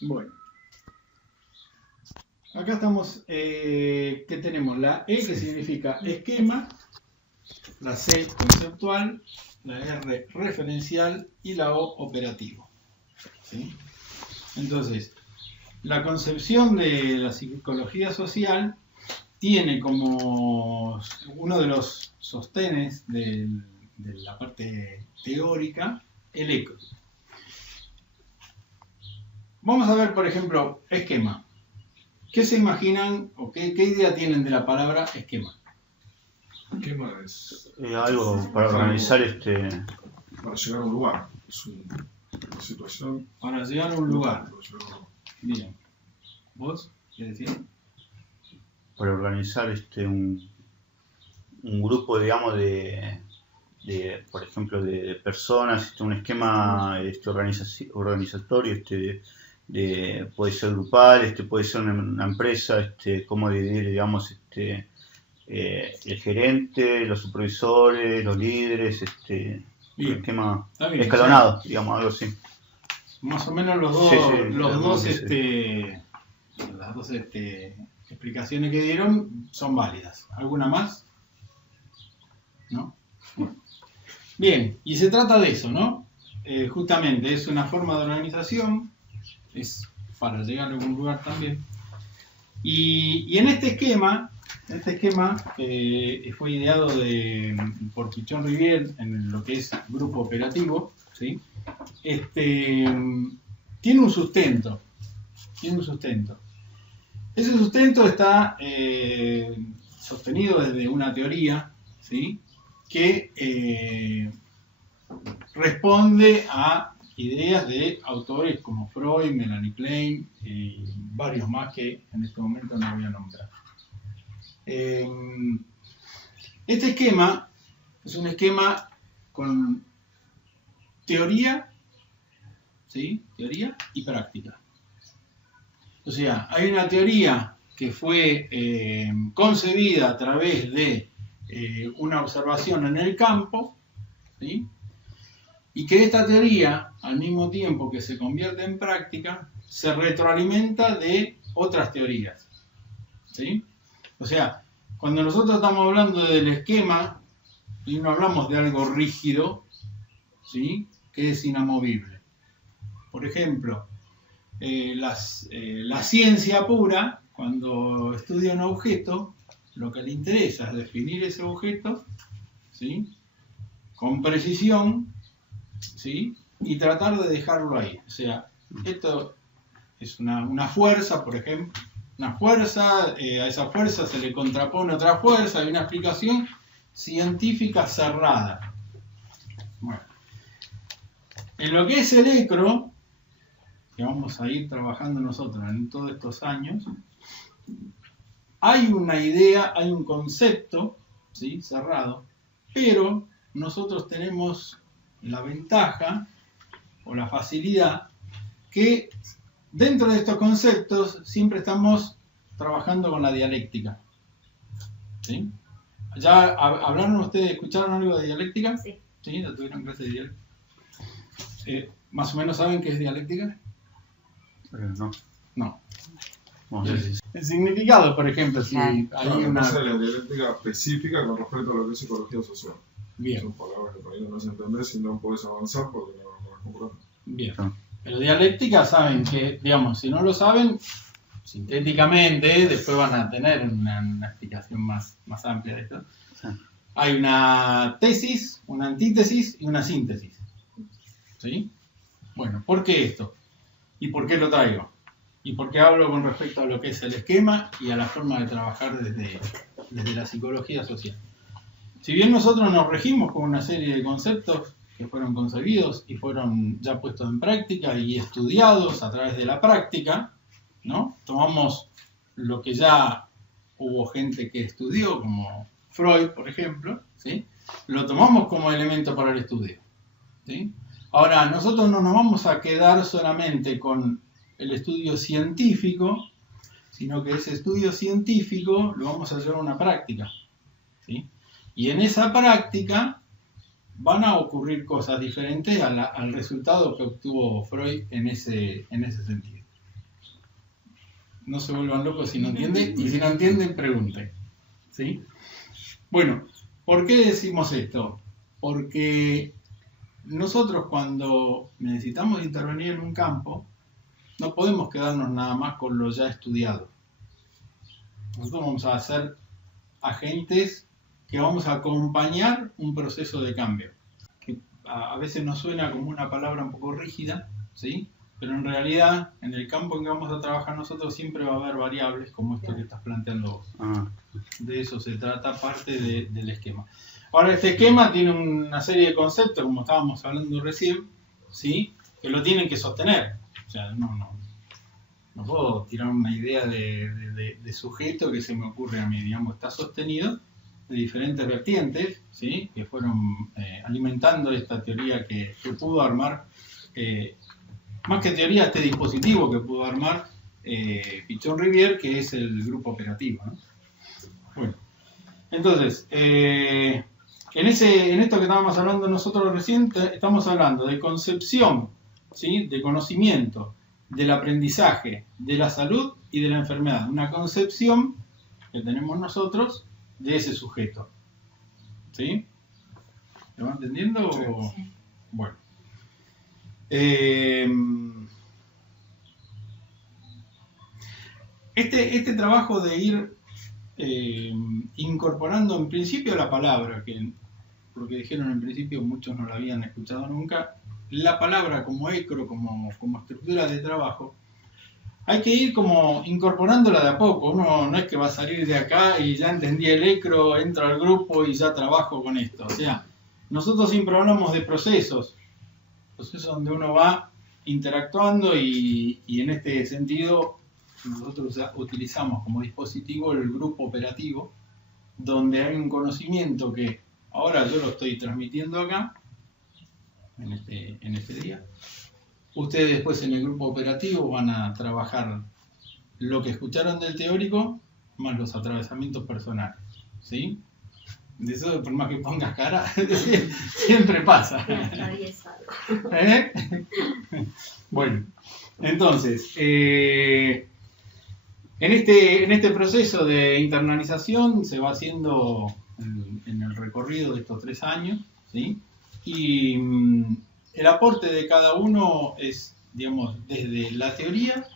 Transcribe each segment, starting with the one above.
Bueno, acá estamos, ¿qué tenemos? La E que significa esquema, la C conceptual, la R referencial y la O operativo. ¿Sí? Entonces, la concepción de la psicología social tiene como uno de los sostenes de la parte teórica el eco. Vamos a ver, por ejemplo, esquema. ¿Qué se imaginan o qué idea tienen de la palabra esquema? Esquema es algo para organizar para llegar a un lugar. Es una situación. Para llegar a un lugar. Bien. ¿Vos qué decís? Para organizar un grupo, digamos, por ejemplo, de personas, un esquema organizatorio, puede ser grupal, puede ser una empresa, cómo dividir, digamos, el gerente, los supervisores, los líderes, un esquema bien, escalonado, digamos, algo así. Más o menos las dos explicaciones que dieron son válidas. ¿Alguna más? ¿No? Bueno. Bien, y se trata de eso, ¿no? Justamente es una forma de organización, es para llegar a algún lugar también. Y en este esquema fue ideado por Pichon Rivière en lo que es grupo operativo, ¿sí? Tiene un sustento. Ese sustento está sostenido desde una teoría, ¿sí? Que responde a ideas de autores como Freud, Melanie Klein y varios más que en este momento no voy a nombrar. Este esquema es un esquema con teoría, ¿sí? Teoría y práctica. O sea, hay una teoría que fue concebida a través de una observación en el campo, ¿sí? Y que esta teoría, al mismo tiempo que se convierte en práctica, se retroalimenta de otras teorías, ¿sí? O sea, cuando nosotros estamos hablando del esquema, y no hablamos de algo rígido, ¿sí? Que es inamovible. Por ejemplo, la ciencia pura, cuando estudia un objeto, lo que le interesa es definir ese objeto, ¿sí? Con precisión, ¿sí? Y tratar de dejarlo ahí. O sea, esto es una fuerza, por ejemplo, una fuerza, a esa fuerza se le contrapone otra fuerza, hay una explicación científica cerrada. Bueno, en lo que es el ECRO, que vamos a ir trabajando nosotros en todos estos años, hay una idea, hay un concepto, ¿sí? Cerrado, pero nosotros tenemos la ventaja o la facilidad que dentro de estos conceptos siempre estamos trabajando con la dialéctica, ¿sí? ¿Ya hablaron ustedes, escucharon algo de dialéctica? Sí. ¿Sí? ¿Ya tuvieron clase de dialéctica? ¿Más o menos saben qué es dialéctica? No. El significado, por ejemplo, si hay una... la dialéctica específica con respecto a lo que es psicología social. Bien. Son palabras que por ahí no las entendés y no podés avanzar porque no las comprendes. Bien. Pero dialéctica saben que, digamos, si no lo saben, sintéticamente, después van a tener una explicación más amplia de esto. Sí. Hay una tesis, una antítesis y una síntesis. ¿Sí? Bueno, ¿por qué esto? ¿Y por qué lo traigo? ¿Y por qué hablo con respecto a lo que es el esquema y a la forma de trabajar desde la psicología social? Si bien nosotros nos regimos con una serie de conceptos que fueron concebidos y fueron ya puestos en práctica y estudiados a través de la práctica, ¿no? Tomamos lo que ya hubo gente que estudió, como Freud, por ejemplo, ¿sí? Lo tomamos como elemento para el estudio, ¿sí? Ahora, nosotros no nos vamos a quedar solamente con el estudio científico, sino que ese estudio científico lo vamos a llevar a una práctica, ¿sí? Y en esa práctica van a ocurrir cosas diferentes al resultado que obtuvo Freud en ese sentido. no se vuelvan locos si no entienden, y si no entienden, pregunten. ¿Sí? Bueno, ¿por qué decimos esto? Porque nosotros cuando necesitamos intervenir en un campo, no podemos quedarnos nada más con lo ya estudiado. Nosotros vamos a ser agentes que vamos a acompañar un proceso de cambio, que a veces nos suena como una palabra un poco rígida, ¿sí? Pero en realidad, en el campo en que vamos a trabajar nosotros siempre va a haber variables como esto que estás planteando vos. De eso se trata parte del esquema. Ahora, este esquema tiene una serie de conceptos, como estábamos hablando recién, ¿sí? Que lo tienen que sostener. O sea, no puedo tirar una idea de sujeto que se me ocurre a mí, digamos, está sostenido de diferentes vertientes, ¿sí? Que fueron alimentando esta teoría que pudo armar, más que teoría, este dispositivo que pudo armar Pichon-Rivière, que es el grupo operativo, ¿no? Bueno, entonces, en esto que estábamos hablando nosotros recién, estamos hablando de concepción, ¿sí? De conocimiento, del aprendizaje, de la salud y de la enfermedad. Una concepción que tenemos nosotros de ese sujeto. ¿Sí? ¿Lo van entendiendo? Sí. Bueno. Este trabajo de ir incorporando en principio la palabra, que porque dijeron en principio muchos no la habían escuchado nunca, la palabra como ecro, como estructura de trabajo, hay que ir como incorporándola de a poco. Uno no es que va a salir de acá y ya entendí el ecro, entro al grupo y ya trabajo con esto. O sea, nosotros siempre hablamos de procesos donde uno va interactuando y en este sentido nosotros utilizamos como dispositivo el grupo operativo, donde hay un conocimiento que ahora yo lo estoy transmitiendo acá, en este día. Ustedes después en el grupo operativo van a trabajar lo que escucharon del teórico más los atravesamientos personales, ¿sí? De eso, por más que pongas cara, siempre pasa. ¿Eh? Bueno, entonces, en este proceso de internalización se va haciendo en el recorrido de estos 3 años, ¿sí? Y el aporte de cada uno es, digamos, desde la teoría,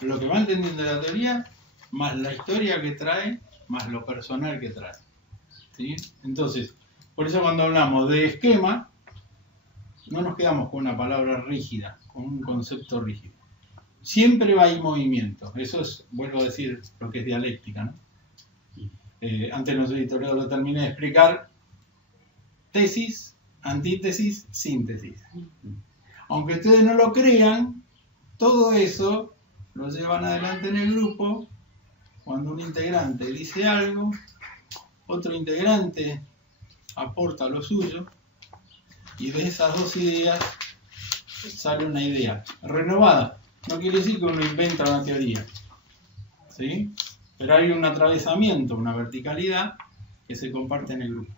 lo que va entendiendo de la teoría, más la historia que trae, más lo personal que trae. ¿Sí? Entonces, por eso cuando hablamos de esquema, no nos quedamos con una palabra rígida, con un concepto rígido. Siempre va a ir movimiento. Eso es, vuelvo a decir, lo que es dialéctica, ¿no? Antes los editoriales lo terminé de explicar. Tesis, antítesis, síntesis. Aunque ustedes no lo crean, todo eso lo llevan adelante en el grupo cuando un integrante dice algo, otro integrante aporta lo suyo y de esas 2 ideas sale una idea renovada. No quiere decir que uno inventa una teoría, ¿sí? Pero hay un atravesamiento, una verticalidad que se comparte en el grupo.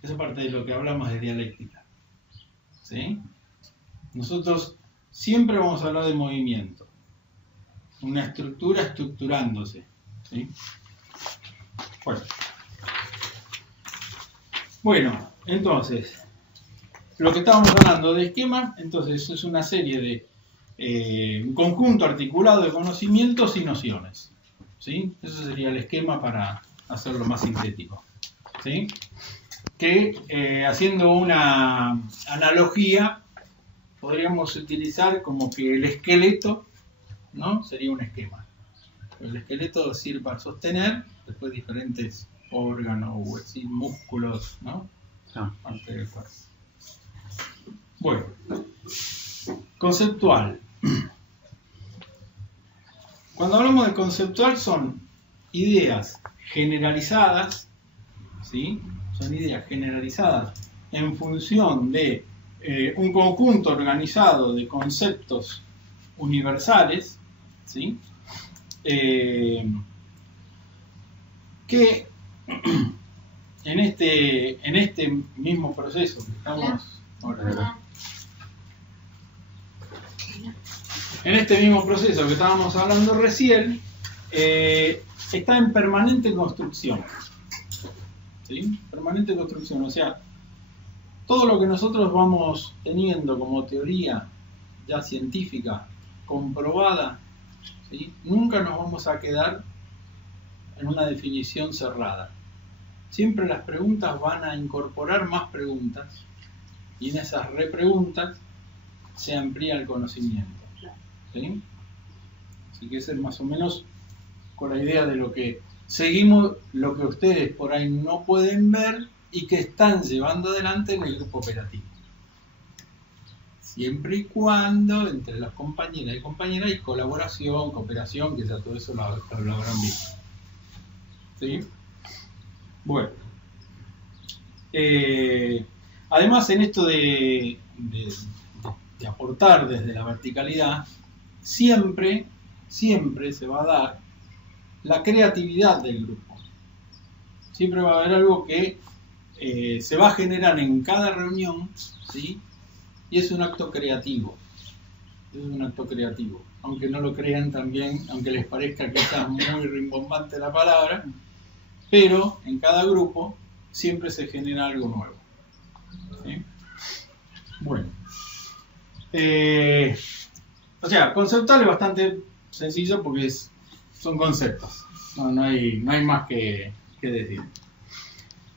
Eso es parte de lo que hablamos de dialéctica, ¿sí? Nosotros siempre vamos a hablar de movimiento, una estructura estructurándose, ¿sí? Bueno, entonces, lo que estábamos hablando de esquema, entonces es una serie de un conjunto articulado de conocimientos y nociones, ¿sí? Eso sería el esquema para hacerlo más sintético, ¿sí? Que haciendo una analogía podríamos utilizar como que el esqueleto, ¿no? Sería un esquema. El esqueleto sirve para sostener después diferentes órganos o así, músculos, ¿no? Parte del cuerpo. Bueno, conceptual. Cuando hablamos de conceptual son ideas generalizadas, ¿sí? Son ideas generalizadas en función de un conjunto organizado de conceptos universales, ¿sí? Que en este mismo proceso que estamos... en este mismo proceso que estábamos hablando recién, está en permanente construcción. ¿Sí? Permanente construcción, o sea, todo lo que nosotros vamos teniendo como teoría ya científica, comprobada, ¿sí? Nunca nos vamos a quedar en una definición cerrada. Siempre las preguntas van a incorporar más preguntas y en esas repreguntas se amplía el conocimiento. ¿Sí? Así que esa es más o menos con la idea de lo que seguimos, lo que ustedes por ahí no pueden ver y que están llevando adelante en el grupo operativo. Siempre y cuando entre las compañeras y compañeras hay colaboración, cooperación, que ya todo eso lo habrán visto. ¿Sí? Bueno. Además, en esto de aportar desde la verticalidad, siempre se va a dar la creatividad del grupo. Siempre va a haber algo que se va a generar en cada reunión, ¿sí? Y es un acto creativo. Es un acto creativo. Aunque no lo crean también, aunque les parezca quizás muy rimbombante la palabra, pero en cada grupo siempre se genera algo nuevo. ¿Sí? Bueno. O sea, conceptual es bastante sencillo porque son conceptos. No hay más que decir.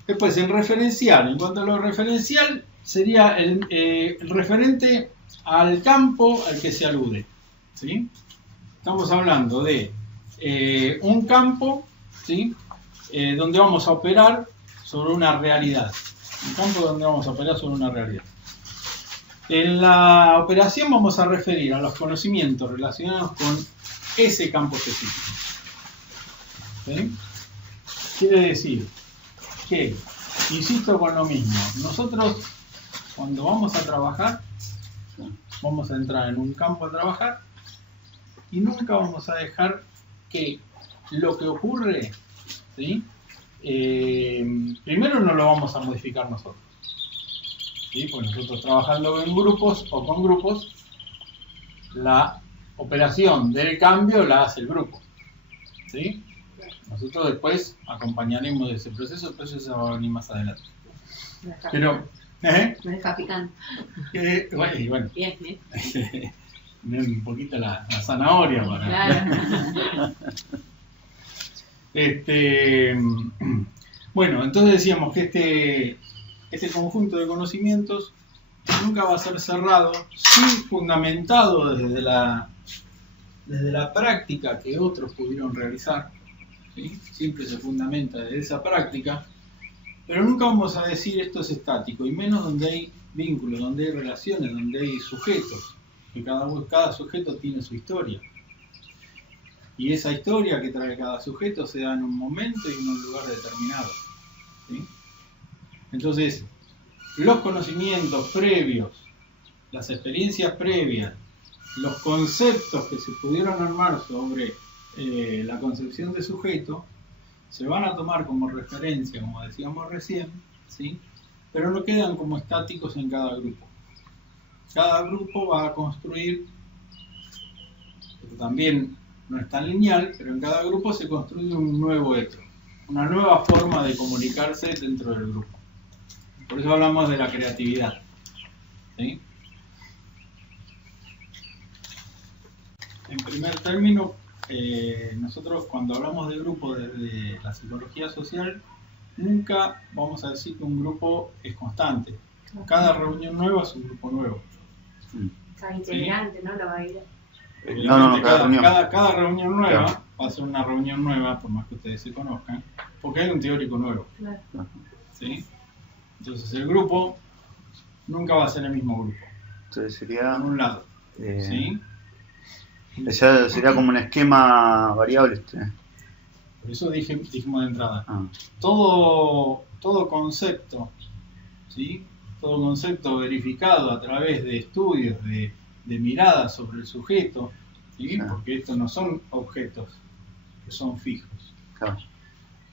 Después, en referencial, en cuanto a lo referencial, sería el referente al campo al que se alude. ¿Sí? Estamos hablando de un campo, ¿sí? Donde vamos a operar sobre una realidad. Un campo donde vamos a operar sobre una realidad. En la operación vamos a referir a los conocimientos relacionados con ese campo específico. ¿Sí? Quiere decir que, insisto con lo mismo, nosotros cuando vamos a trabajar, vamos a entrar en un campo a trabajar y nunca vamos a dejar que lo que ocurre, ¿sí? Primero no lo vamos a modificar nosotros. ¿Sí? Pues nosotros trabajando en grupos o con grupos, la operación del cambio la hace el grupo. ¿Sí? Nosotros después acompañaremos ese proceso, pero eso va a venir más adelante. Pero, No es capitán. Bueno, Bien. un poquito la zanahoria para. Claro. Bueno, entonces decíamos que este conjunto de conocimientos nunca va a ser cerrado, sí fundamentado desde la práctica que otros pudieron realizar, ¿sí? Siempre se fundamenta desde esa práctica, pero nunca vamos a decir esto es estático, y menos donde hay vínculos, donde hay relaciones, donde hay sujetos, que cada sujeto tiene su historia. Y esa historia que trae cada sujeto se da en un momento y en un lugar determinado. ¿Sí? Entonces, los conocimientos previos, las experiencias previas, los conceptos que se pudieron armar sobre la concepción de sujeto, se van a tomar como referencia, como decíamos recién, ¿sí? Pero no quedan como estáticos en cada grupo. Cada grupo va a construir, pero también no es tan lineal, pero en cada grupo se construye un nuevo hecho, una nueva forma de comunicarse dentro del grupo. Por eso hablamos de la creatividad. ¿Sí? En primer término, nosotros cuando hablamos de grupo desde la psicología social, nunca vamos a decir que un grupo es constante. Cada reunión nueva es un grupo nuevo. Cada integrante, ¿no? Lo va a ir. Cada reunión nueva, claro, va a ser una reunión nueva, por más que ustedes se conozcan, porque hay un teórico nuevo. Claro. ¿Sí? Entonces el grupo nunca va a ser el mismo grupo. Entonces sería, Por un lado. ¿Sí? sería como un esquema variable. Por eso dijimos de entrada. Ah. Todo concepto, ¿sí? Todo concepto verificado a través de estudios, de miradas sobre el sujeto, ¿sí? Claro. Porque estos no son objetos que son fijos. Claro.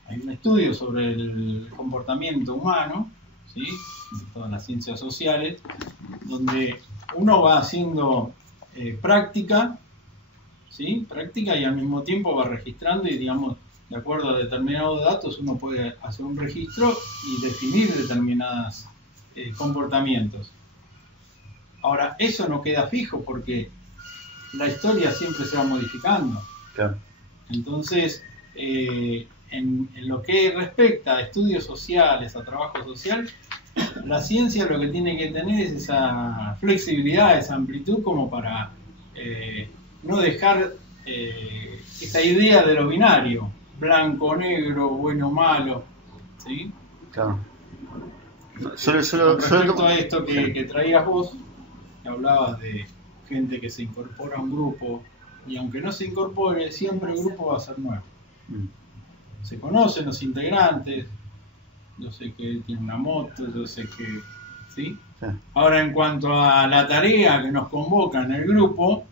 Hay un estudio sobre el comportamiento humano, ¿sí? De todas las ciencias sociales, donde uno va haciendo práctica, ¿sí? Práctica, y al mismo tiempo va registrando, y digamos, de acuerdo a determinados datos uno puede hacer un registro y definir determinados comportamientos. Ahora, eso no queda fijo porque la historia siempre se va modificando. Claro. Entonces, en lo que respecta a estudios sociales, a trabajo social, la ciencia lo que tiene que tener es esa flexibilidad, esa amplitud como para no dejar esta idea de lo binario, blanco, negro, bueno, malo, ¿sí? Claro. Con respecto a esto que traías vos, que hablabas de gente que se incorpora a un grupo, y aunque no se incorpore, siempre el grupo va a ser nuevo. Se conocen los integrantes, yo sé que él tiene una moto, yo sé que... ¿sí? Sí. Ahora, en cuanto a la tarea que nos convoca en el grupo,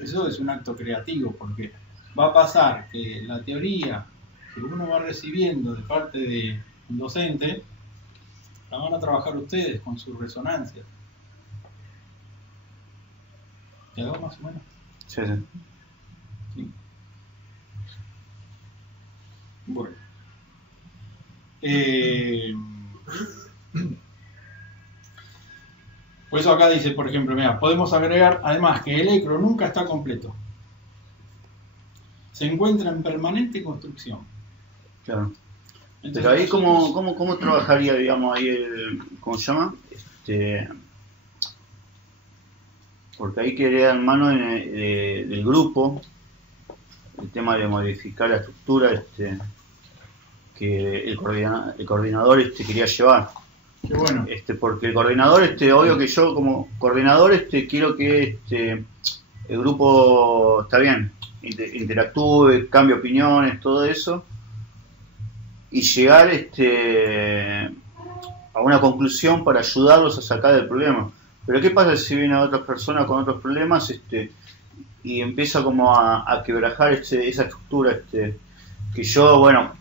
eso es un acto creativo, porque va a pasar que la teoría que uno va recibiendo de parte del docente, la van a trabajar ustedes con sus resonancias. ¿Quedó más o menos? Sí. Sí. Bueno. Por eso acá dice, por ejemplo, mira, podemos agregar además que el ECRO nunca está completo. Se encuentra en permanente construcción. Claro. Entonces, Pero ahí, ¿cómo trabajaría, digamos, ahí ¿cómo se llama? Porque ahí quedaría en manos del grupo el tema de modificar la estructura que el coordinador quería llevar. Qué bueno. Porque el coordinador, obvio que yo como coordinador quiero que el grupo, está bien, interactúe, cambie opiniones, todo eso, y llegar a una conclusión para ayudarlos a sacar del problema. Pero ¿qué pasa si viene otra persona con otros problemas y empieza como a quebrajar esa estructura que yo, bueno,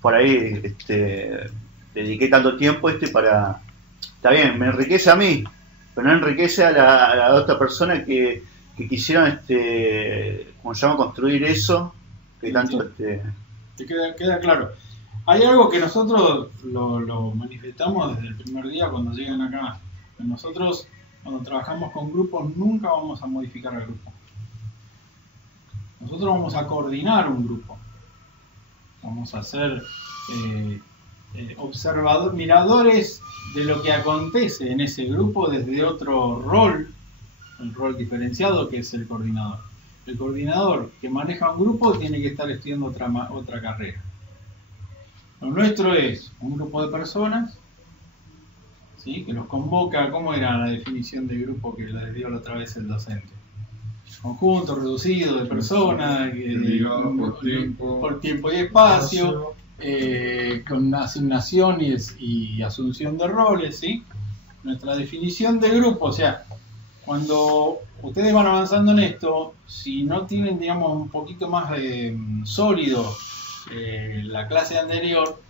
por ahí dediqué tanto tiempo para... Está bien, me enriquece a mí, pero no enriquece a la otra persona que quisieron, como se llama, construir eso, que tanto... Te queda claro. Hay algo que nosotros lo manifestamos desde el primer día cuando llegan acá. Nosotros, cuando trabajamos con grupos, nunca vamos a modificar al grupo. Nosotros vamos a coordinar un grupo. Vamos a ser miradores de lo que acontece en ese grupo desde otro rol, el rol diferenciado que es el coordinador. El coordinador que maneja un grupo tiene que estar estudiando otra carrera. Lo nuestro es un grupo de personas, ¿sí? Que los convoca. ¿Cómo era la definición de grupo que la dio la otra vez el docente? Conjunto reducido de personas, por tiempo y espacio, con asignación y asunción de roles, ¿sí? Nuestra definición de grupo, o sea, cuando ustedes van avanzando en esto, si no tienen, digamos, un poquito más sólido la clase anterior,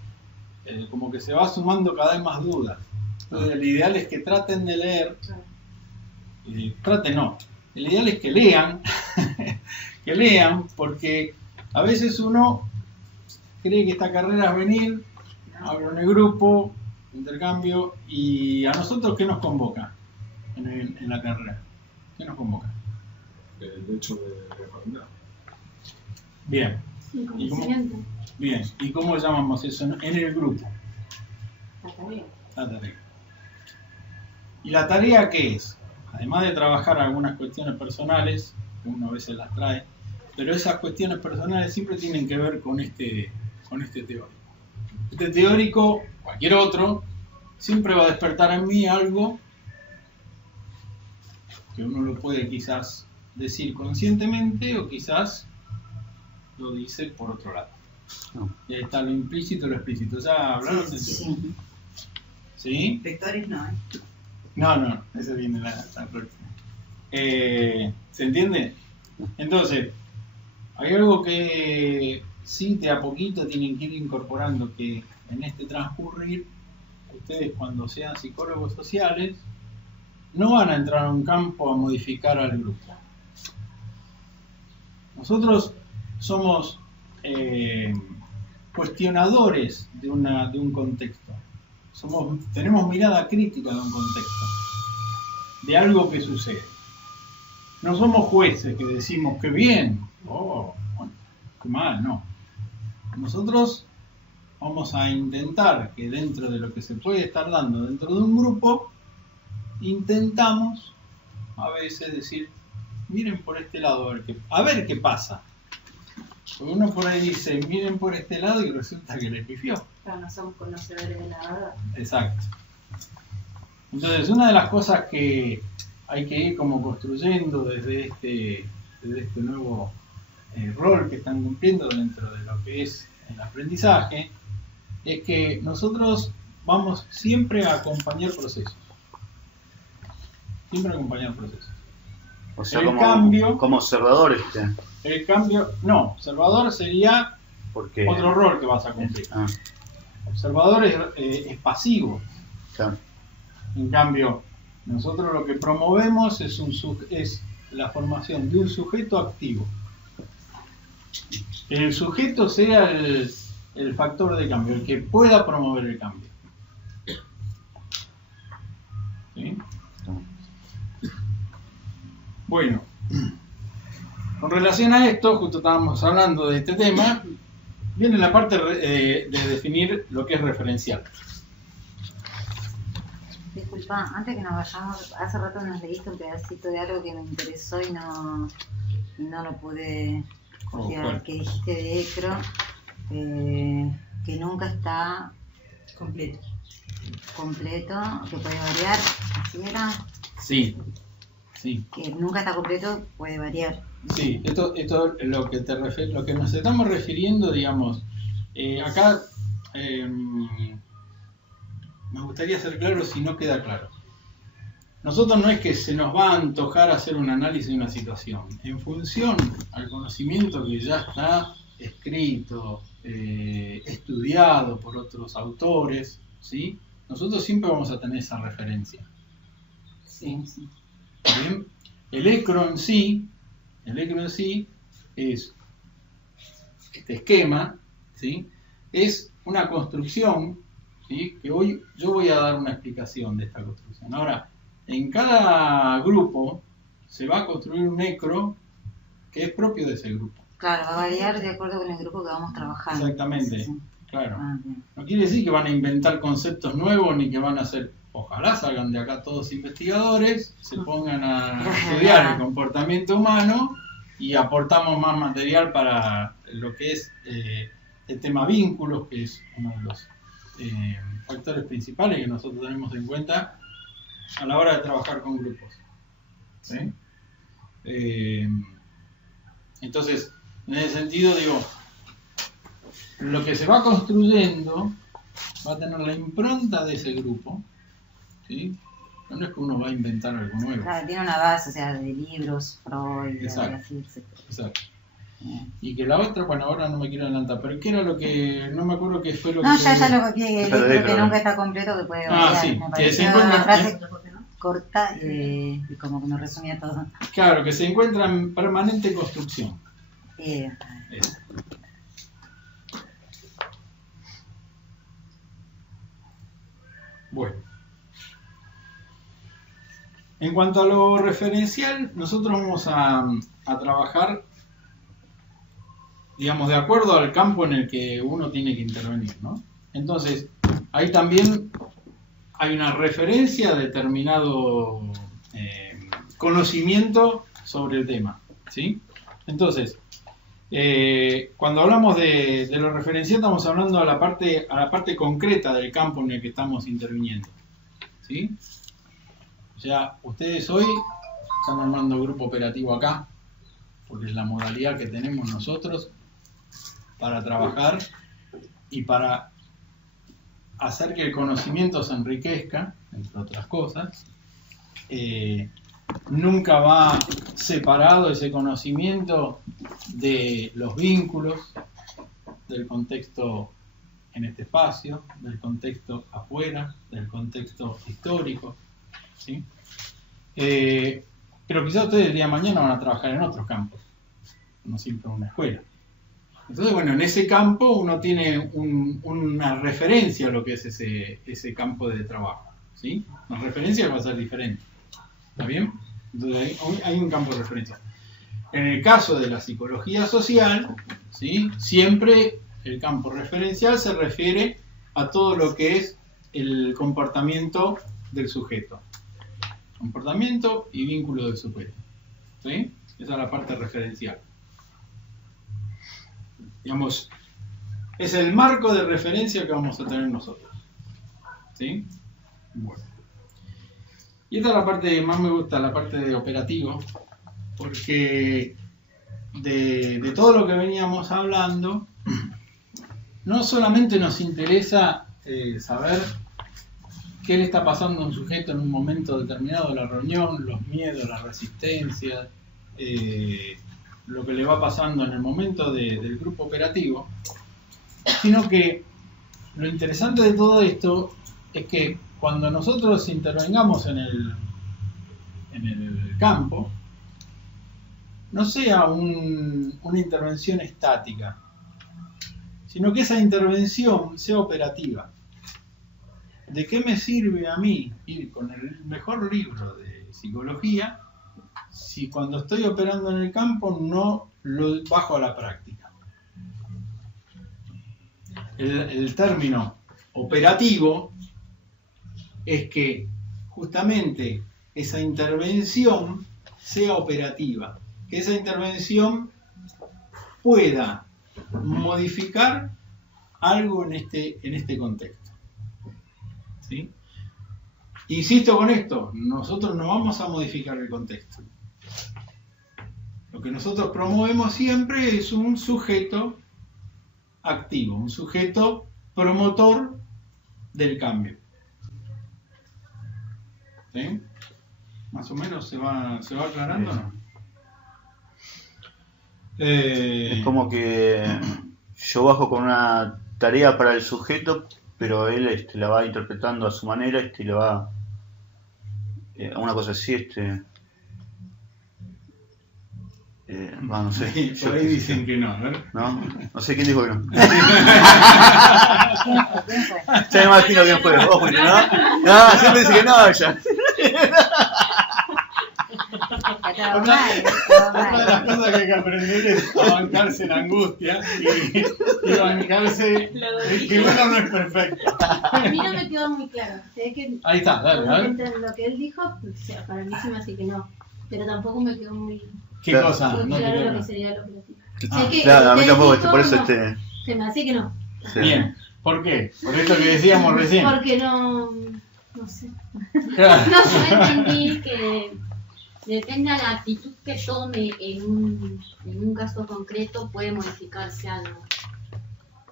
como que se va sumando cada vez más dudas. Entonces, el ideal es que traten de leer, el ideal es que lean, porque a veces uno cree que esta carrera es venir, hablo en el grupo, intercambio, y a nosotros, ¿qué nos convoca en la carrera? ¿Qué nos convoca? El hecho de aprender. Bien. Sí, conocimiento. Bien. ¿Y cómo llamamos eso en el grupo? La tarea. La tarea. ¿Y la tarea qué es? Además de trabajar algunas cuestiones personales, que uno a veces las trae, pero esas cuestiones personales siempre tienen que ver con este teórico. Este teórico, cualquier otro, siempre va a despertar en mí algo que uno lo puede quizás decir conscientemente o quizás lo dice por otro lado. Y ahí está lo implícito y lo explícito. ¿Ya hablaron de eso? Sí. ¿Sí? Vectores no, ¿eh? No, ese viene la próxima. ¿Se entiende? Entonces, hay algo que sí de a poquito tienen que ir incorporando, que en este transcurrir, ustedes cuando sean psicólogos sociales, no van a entrar a un campo a modificar al grupo. Nosotros somos cuestionadores de un contexto. Tenemos mirada crítica de un contexto, de algo que sucede. No somos jueces que decimos que bien, bueno, qué mal, no. Nosotros vamos a intentar que dentro de lo que se puede estar dando dentro de un grupo, intentamos a veces decir, miren por este lado, a ver qué pasa. Porque uno por ahí dice, miren por este lado y resulta que le pifió. Pero no somos conocedores de la verdad. Exacto. Entonces, una de las cosas que hay que ir como construyendo desde este nuevo rol que están cumpliendo dentro de lo que es el aprendizaje, es que nosotros vamos siempre a acompañar procesos. Siempre a acompañar procesos. O sea, como observador El cambio, no, observador sería porque otro rol que vas a cumplir. Observador es pasivo. Claro. En cambio, nosotros lo que promovemos es la formación de un sujeto activo. El sujeto sea el factor de cambio, el que pueda promover el cambio. ¿Sí? Bueno, con relación a esto, justo estábamos hablando de este tema, viene la parte de definir lo que es referencial. Disculpa, antes que nos vayamos, hace rato nos leíste un pedacito de algo que me interesó y no lo pude copiar, que dijiste de ECRO, que nunca está completo, que puede variar, ¿así era? Sí. Que nunca está completo, puede variar. Sí, esto es lo que nos estamos refiriendo, digamos, acá me gustaría ser claro si no queda claro. Nosotros no es que se nos va a antojar hacer un análisis de una situación. En función al conocimiento que ya está escrito, estudiado por otros autores, ¿sí? Nosotros siempre vamos a tener esa referencia. Sí. Bien. El ECRO en sí es este esquema, ¿sí? Es una construcción, ¿sí? Que hoy yo voy a dar una explicación de esta construcción. Ahora, en cada grupo se va a construir un ECRO que es propio de ese grupo. Claro, va a variar de acuerdo con el grupo que vamos trabajando. Exactamente, Sí. claro. Bien. No quiere decir que van a inventar conceptos nuevos ni que van a hacer, ojalá salgan de acá todos investigadores, se pongan a estudiar el comportamiento humano y aportamos más material para lo que es el tema vínculos, que es uno de los factores principales que nosotros tenemos en cuenta a la hora de trabajar con grupos. ¿Sí? Entonces, en ese sentido, digo, lo que se va construyendo va a tener la impronta de ese grupo, ¿sí? No es que uno va a inventar algo nuevo. Claro, tiene una base, o sea, de libros, Freud, Exacto. así, etc. Exacto. Y que la otra, bueno, ahora no me quiero adelantar, pero ¿qué era lo que, no me acuerdo qué fue lo que... No, ya lo copié, Pero creo que nunca está completo, que puede variar. sí, Me que pareció se encuentra... una frase corta y como que nos resumía todo. Claro, que se encuentra en permanente construcción. Eso. Bueno. En cuanto a lo referencial, nosotros vamos a trabajar, digamos, de acuerdo al campo en el que uno tiene que intervenir, ¿no? Entonces, ahí también hay una referencia a determinado conocimiento sobre el tema, ¿sí? Entonces, cuando hablamos de lo referencial, estamos hablando a la parte concreta del campo en el que estamos interviniendo, ¿sí? O sea, ustedes hoy están armando grupo operativo acá, porque es la modalidad que tenemos nosotros para trabajar y para hacer que el conocimiento se enriquezca, entre otras cosas. Nunca va separado ese conocimiento de los vínculos, del contexto en este espacio, del contexto afuera, del contexto histórico, ¿sí? Pero quizás ustedes el día de mañana van a trabajar en otros campos, no siempre en una escuela. Entonces, bueno, en ese campo uno tiene una referencia a lo que es ese campo de trabajo, ¿sí? Una referencia va a ser diferente, ¿está bien? Entonces hay un campo de referencia. En el caso de la psicología social, ¿sí? Siempre el campo referencial se refiere a todo lo que es el comportamiento del sujeto. Comportamiento y vínculo del sujeto, ¿sí? Esa es la parte referencial. Digamos, es el marco de referencia que vamos a tener nosotros, ¿sí? Bueno. Y esta es la parte que más me gusta, la parte de operativo, porque de todo lo que veníamos hablando, no solamente nos interesa saber qué le está pasando a un sujeto en un momento determinado de la reunión, los miedos, las resistencias, lo que le va pasando en el momento del grupo operativo, sino que lo interesante de todo esto es que cuando nosotros intervengamos en el campo, no sea una intervención estática, sino que esa intervención sea operativa. ¿De qué me sirve a mí ir con el mejor libro de psicología si cuando estoy operando en el campo no lo bajo a la práctica? El término operativo es que justamente esa intervención sea operativa, que esa intervención pueda modificar algo en este contexto, ¿sí? Insisto con esto, nosotros no vamos a modificar el contexto. Lo que nosotros promovemos siempre es un sujeto activo, un sujeto promotor del cambio, ¿sí? Más o menos se va aclarando, ¿no? Es como que yo bajo con una tarea para el sujeto, pero él la va interpretando a su manera, le va una cosa así, no sé. Sí, por ahí dicen que no, a ver. No sé quién dijo que no. Ya me imagino quién fue. ¿Vos fuiste, no? No, siempre dice que no, ella. Otra de las cosas que hay que aprender es a bancarse en angustia y bancarse el que uno no es perfecto. A mí no me quedó muy claro. Ahí está, dale, dale. Lo que él dijo, o sea, para mí se me hace que no. Pero tampoco me quedó muy ¿Qué cosa? muy No te claro quedó lo que claro. sería lo operativo. Claro, a mí tampoco, por eso no, se me hace que no. Sí. Bien, ¿por qué? Por esto que decíamos recién. Porque no sé. Claro. No, yo entendí que depende de la actitud que tome en un caso concreto, puede modificarse algo.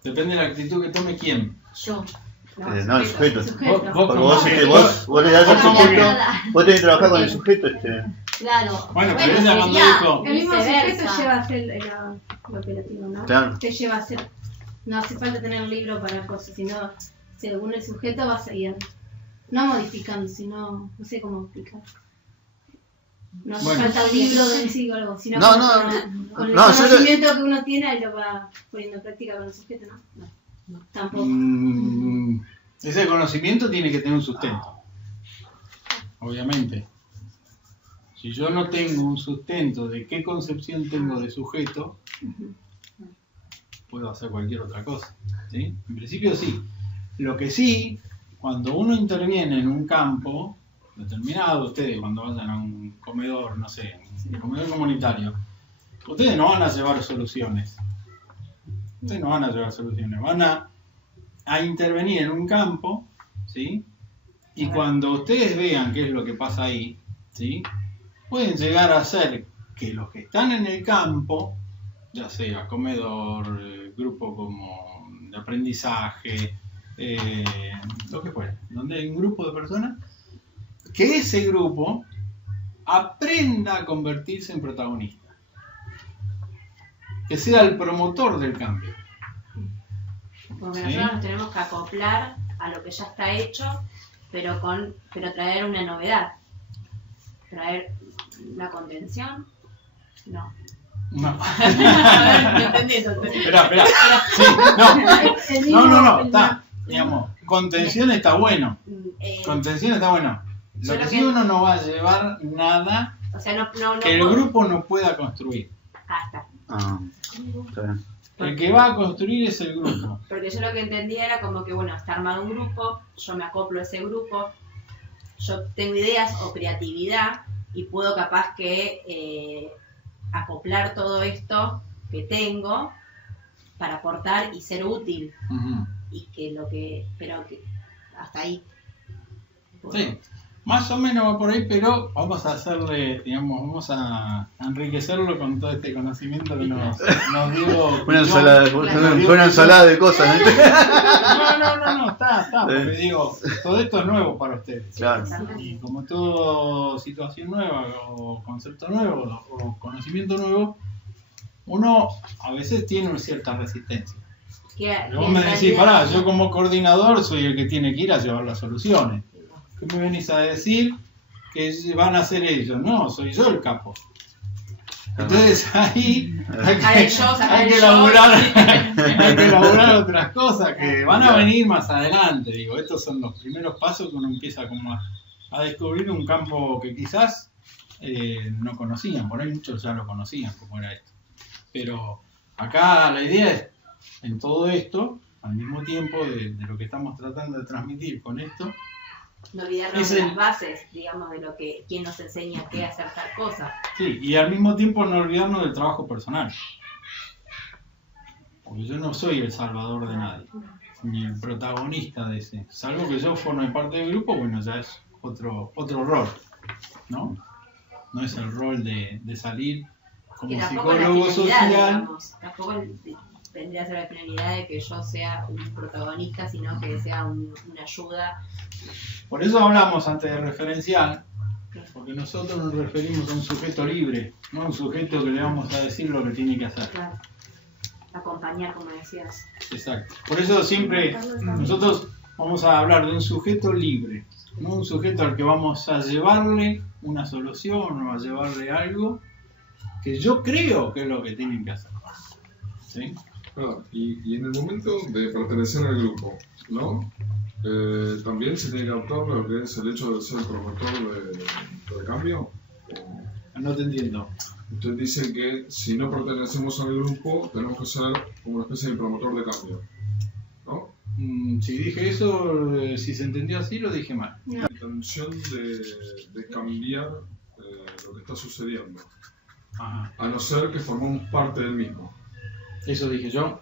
Depende de la actitud que tome quién. Yo. No, el sujeto. Vos Vos le das al sujeto, vos tenés que trabajar con el sujeto. Claro. Bueno, pero ella cuando sería dijo... El mismo viceversa. sujeto lleva a hacer lo operativo, ¿no? Claro. Te lleva a hacer. No hace falta tener un libro para cosas, sino según el sujeto vas a ir no modificando, sino no sé cómo explicar. No hace Bueno. falta un libro de sí o algo, sino No, con el no, conocimiento que uno tiene, ahí lo va poniendo en práctica con el sujeto, ¿no? Tampoco. Ese conocimiento tiene que tener un sustento. Obviamente. Si yo no tengo un sustento de qué concepción tengo de sujeto, puedo hacer cualquier otra cosa, ¿sí? En principio sí. Lo que sí, cuando uno interviene en un campo determinado, ustedes cuando vayan a un comedor, no sé, un comedor comunitario, ustedes no van a llevar soluciones. Ustedes no van a llevar soluciones, van a intervenir en un campo, ¿sí? Y cuando ustedes vean qué es lo que pasa ahí, ¿sí? Pueden llegar a hacer que los que están en el campo, ya sea comedor, grupo como de aprendizaje, lo que fuera, donde hay un grupo de personas, que ese grupo aprenda a convertirse en protagonista, que sea el promotor del cambio. Porque ¿Sí? nosotros nos tenemos que acoplar a lo que ya está hecho, pero traer una novedad. traer una contención. No. No. A ver, no entendí eso. Espera. Sí, no, está. Digamos, contención está bueno. Contención está bueno. Lo que sí uno no va a llevar nada O sea, no que el grupo no pueda construir. Ah, está. Está bien. El que va a construir es el grupo. Porque yo lo que entendía era como que, bueno, está armado un grupo, yo me acoplo a ese grupo, yo tengo ideas o creatividad y puedo capaz que acoplar todo esto que tengo para aportar y ser útil. Ujú. Y pero que hasta ahí. Sí, más o menos va por ahí, pero vamos a hacerle, digamos, vamos a enriquecerlo con todo este conocimiento que nos dio. Una ensalada de cosas. No, está, porque digo, todo esto es nuevo para ustedes. Claro. Y como todo situación nueva, o concepto nuevo, o conocimiento nuevo, uno a veces tiene una cierta resistencia. Vos me decís, pará, yo como coordinador soy el que tiene que ir a llevar las soluciones. ¿Qué me venís a decir que van a hacer ellos? No, soy yo el capo. Entonces ahí hay que elaborar otras cosas que van a venir más adelante. Digo, estos son los primeros pasos que uno empieza como a descubrir un campo que quizás no conocían. Por ahí muchos ya lo conocían como era esto. Pero acá la idea es, en todo esto, al mismo tiempo de lo que estamos tratando de transmitir con esto, no olvidarnos de las bases, digamos, de lo que quién nos enseña qué hacer tal cosa. Sí, y al mismo tiempo no olvidarnos del trabajo personal. Porque yo no soy el salvador de nadie, ni el protagonista de ese. Salvo que yo forme parte del grupo, bueno, ya es otro rol, ¿no? No es el rol de salir como psicólogo social. Digamos, tampoco tendría que ser la finalidad de que yo sea un protagonista, sino que sea una ayuda. Por eso hablamos antes de referencial, porque nosotros nos referimos a un sujeto libre, no a un sujeto que le vamos a decir lo que tiene que hacer. Claro. Acompañar, como decías. Exacto. Por eso siempre nosotros vamos a hablar de un sujeto libre, no un sujeto al que vamos a llevarle una solución o a llevarle algo que yo creo que es lo que tienen que hacer. ¿Sí? Claro, y en el momento de pertenecer al grupo, ¿no? También se tiene que adoptar lo que es el hecho de ser promotor de cambio. No te entiendo. Usted dice que si no pertenecemos al grupo, tenemos que ser como una especie de promotor de cambio, ¿no? Si dije eso, si se entendió así, lo dije mal. La intención de cambiar lo que está sucediendo, Ajá. a no ser que formamos parte del mismo. Eso dije yo.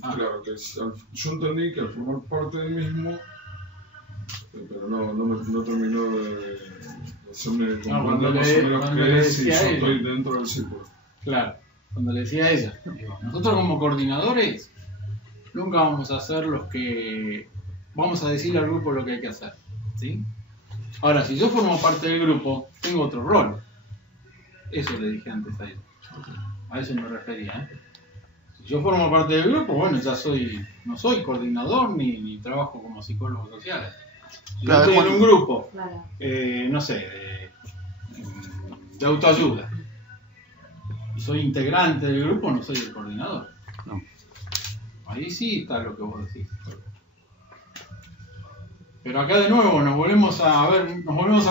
Claro, que yo entendí que al formar parte del mismo, pero no terminó de hacerme comprender más o menos qué es si yo estoy dentro del círculo. Claro, cuando le decía a ella, nosotros como coordinadores nunca vamos a ser los que vamos a decirle al grupo lo que hay que hacer, ¿sí? Ahora, si yo formo parte del grupo, tengo otro rol. Eso le dije antes a ella. A eso me refería, ¿eh? Si yo formo parte del grupo, bueno, ya no soy coordinador ni trabajo como psicólogo social. Si yo estoy en un grupo, no sé, de autoayuda, y soy integrante del grupo, no soy el coordinador. No. Ahí sí está lo que vos decís. Pero acá de nuevo nos volvemos a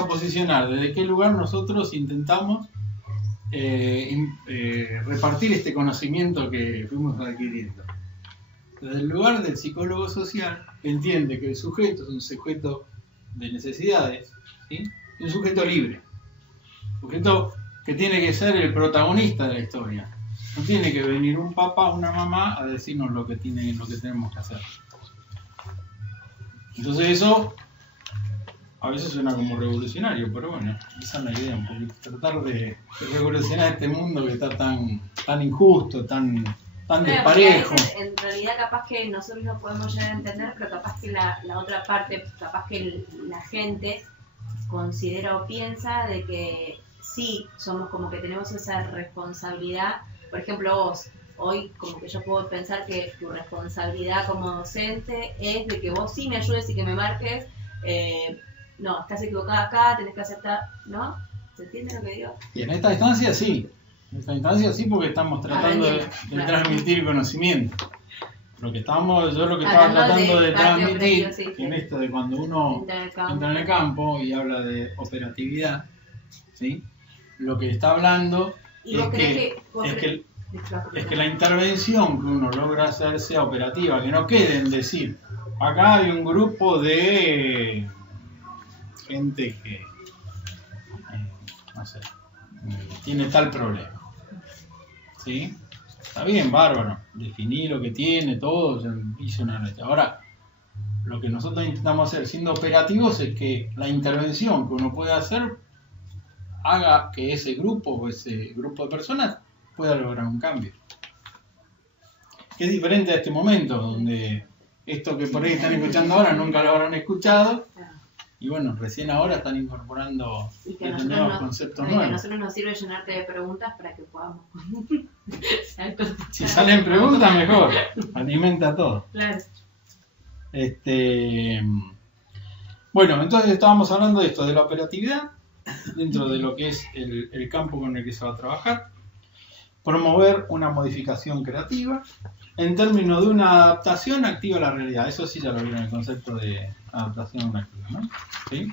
posicionar desde qué lugar nosotros intentamos repartir este conocimiento que fuimos adquiriendo. Desde el lugar del psicólogo social, que entiende que el sujeto es un sujeto de necesidades, ¿sí? Y un sujeto libre, un sujeto que tiene que ser el protagonista de la historia. No tiene que venir un papá o una mamá a decirnos lo que tenemos que hacer. Entonces eso a veces suena como revolucionario, pero bueno, esa es la idea, un poquito, tratar de revolucionar este mundo que está tan injusto, tan desparejo. En realidad capaz que nosotros no podemos llegar a entender, pero capaz que la otra parte, capaz que la gente considera o piensa de que sí, somos como que tenemos esa responsabilidad. Por ejemplo, vos, hoy como que yo puedo pensar que tu responsabilidad como docente es de que vos sí me ayudes y que me marques, no, estás equivocada acá, tenés que aceptar, ¿no? ¿Se entiende lo que digo? Y en esta instancia sí. En esta instancia sí, porque estamos tratando de claro. transmitir conocimiento. Yo lo que estaba tratando de transmitir, en esto de cuando uno entra en el campo y habla de operatividad, ¿sí? Lo que está hablando es que la intervención que uno logra hacer sea operativa, que no quede en decir, acá hay un grupo de gente que, no sé, tiene tal problema, ¿sí? Está bien, bárbaro, definí lo que tiene, todo, hice una leche. Ahora, lo que nosotros intentamos hacer siendo operativos es que la intervención que uno puede hacer haga que ese grupo o ese grupo de personas pueda lograr un cambio. Que es diferente a este momento, donde esto que por ahí están escuchando ahora nunca lo habrán escuchado, y bueno, recién ahora están incorporando determinados conceptos nuevos. A nosotros nos sirve llenarte de preguntas para que podamos. Si salen preguntas, mejor. Alimenta todo. Claro. Bueno, entonces estábamos hablando de esto, de la operatividad, dentro de lo que es el campo con el que se va a trabajar. Promover una modificación creativa. En términos de una adaptación activa a la realidad. Eso sí ya lo vieron, el concepto de adaptación activa, ¿no? ¿Sí?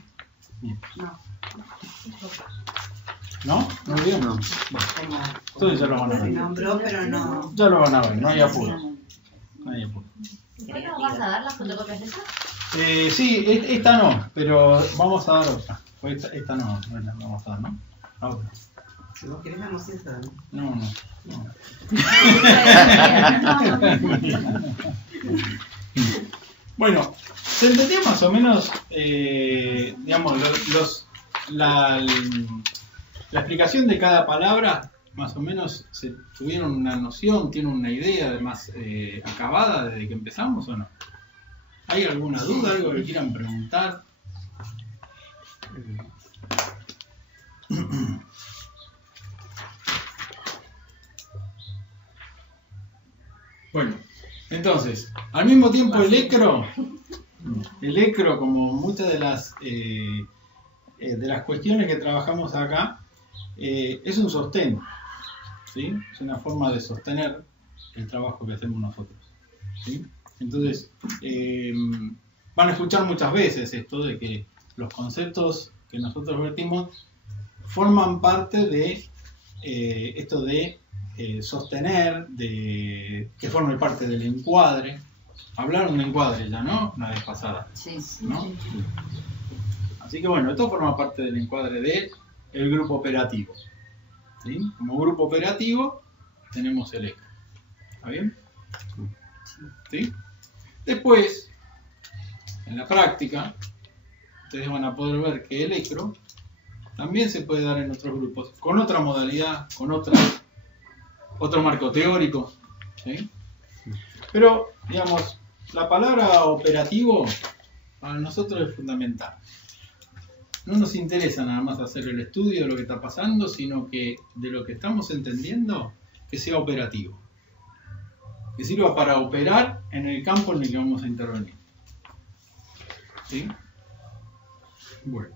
Bien. ¿No? ¿No lo vieron? No. Bueno. Entonces ya lo van a ver. Se nombró, pero no. Ya lo van a ver, no hay apuro. No hay apuro. ¿Bueno, vas a dar las fotocopias de esta? Sí, esta no, pero vamos a dar otra. Esta no la vamos a dar, ¿no? La otra. Si vos querés, damos esta. No. Bueno, se entendió más o menos, digamos, la explicación de cada palabra, más o menos se tuvieron una noción, tienen una idea además acabada desde que empezamos, ¿o no? ¿Hay alguna duda, algo que quieran preguntar? Bueno, entonces, al mismo tiempo el ECRO, como muchas de las cuestiones que trabajamos acá, es un sostén, ¿sí? Es una forma de sostener el trabajo que hacemos nosotros, ¿sí? Entonces, van a escuchar muchas veces esto de que los conceptos que nosotros vertimos forman parte de esto de sostener, de que forme parte del encuadre. Hablaron de encuadre ya, ¿no? La vez pasada. Sí. ¿No? Así que bueno, esto forma parte del encuadre del grupo operativo. ¿Sí? Como grupo operativo tenemos el ECRO. ¿Está bien? ¿Sí? Después, en la práctica, ustedes van a poder ver que el ECRO también se puede dar en otros grupos, con otra modalidad, con otro marco teórico, ¿sí? Pero, digamos, la palabra operativo para nosotros es fundamental. No nos interesa nada más hacer el estudio de lo que está pasando, sino que de lo que estamos entendiendo, que sea operativo. Que sirva para operar en el campo en el que vamos a intervenir. ¿Sí? Bueno.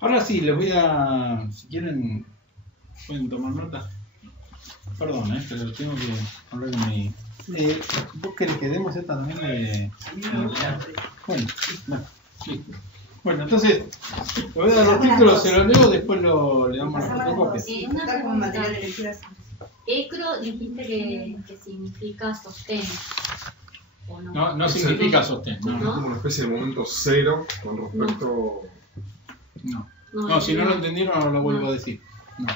Ahora sí, les voy a... Si quieren, pueden tomar nota. Perdón, pero tengo que hablar con mi... ¿Vos querés que demos esta también de...? Bueno, sí. Bueno, entonces, le voy a dar los títulos, se los leo, después le damos las fotocopias. Una pregunta. ECRO dijiste que significa sostén. ¿O no? No significa sostén. Es como una especie de momento cero con respecto... No, si no lo entendieron, ahora lo vuelvo a decir. No.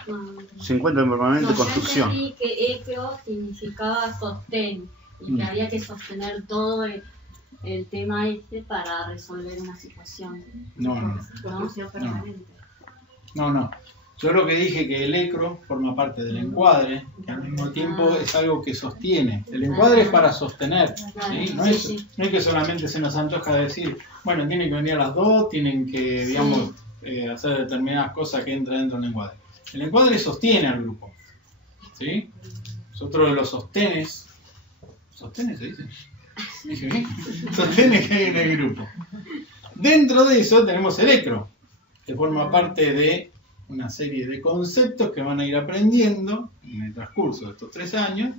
Se encuentra en permanente construcción. Yo entendí que ECRO significaba sostén y que había que sostener todo el tema este para resolver una situación. No. Yo lo que dije que el ECRO forma parte del encuadre, que al mismo tiempo es algo que sostiene. El encuadre es para sostener, ¿sí? No es que solamente se nos antoja decir, bueno, tienen que venir a las dos, tienen que, digamos, hacer determinadas cosas que entran dentro del encuadre. El encuadre sostiene al grupo, ¿sí? Es otro de los sostenes. ¿Sostenes se dice? Dije bien. Sostenes que hay en el grupo. Dentro de eso tenemos el ECRO, que forma parte de una serie de conceptos que van a ir aprendiendo en el transcurso de estos 3 años,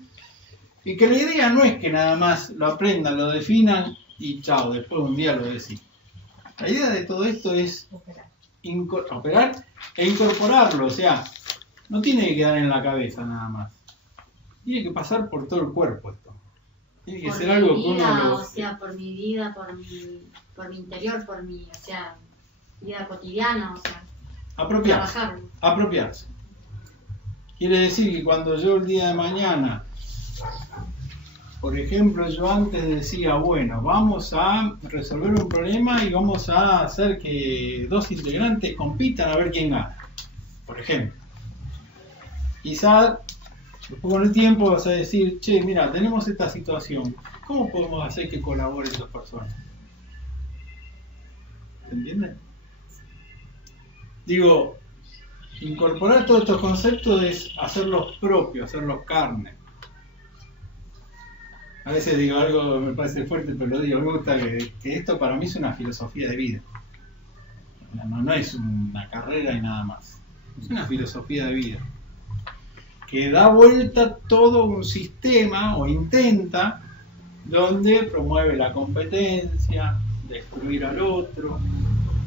y que la idea no es que nada más lo aprendan, lo definan y chao, después un día lo decís. La idea de todo esto es operar e incorporarlo, o sea, no tiene que quedar en la cabeza nada más. Tiene que pasar por todo el cuerpo esto. Tiene que ser algo que uno lo... O sea, por mi vida, por mi interior, por mi, o sea, vida cotidiana, o sea, apropiarse. Quiere decir que cuando yo el día de mañana, por ejemplo, yo antes decía, bueno, vamos a resolver un problema y vamos a hacer que 2 integrantes compitan a ver quién gana, por ejemplo. Quizás después con el tiempo vas a decir, che, mira, tenemos esta situación, ¿cómo podemos hacer que colaboren 2 personas? ¿Se entiende? Digo, incorporar todos estos conceptos es hacerlos propios, hacerlos carne. A veces digo algo que me parece fuerte, pero lo digo, me gusta que esto para mí es una filosofía de vida. No es una carrera y nada más. Es una filosofía de vida. Que da vuelta todo un sistema, o intenta, donde promueve la competencia, destruir al otro,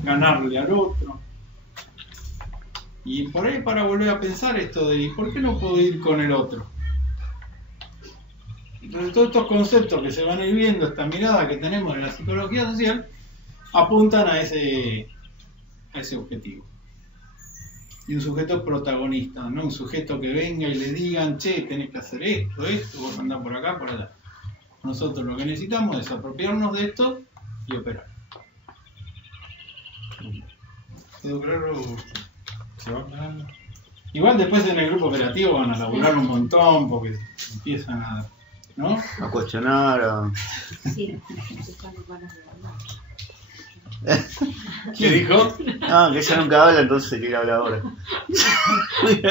ganarle al otro. Y por ahí para volver a pensar esto de ¿por qué no puedo ir con el otro? Entonces todos estos conceptos que se van a ir viendo, esta mirada que tenemos en la psicología social, apuntan a ese objetivo. Y un sujeto protagonista, no un sujeto que venga y le digan, che, tenés que hacer esto, vos andás por acá, por allá. Nosotros lo que necesitamos es apropiarnos de esto y operar. ¿Quedó claro? ¿Se va aclarando? Igual después en el grupo operativo van a laburar un montón porque empiezan a... ¿no? A cuestionar, a... Sí, ¿Qué dijo? No, que ella nunca habla, entonces quiere hablar ahora. Después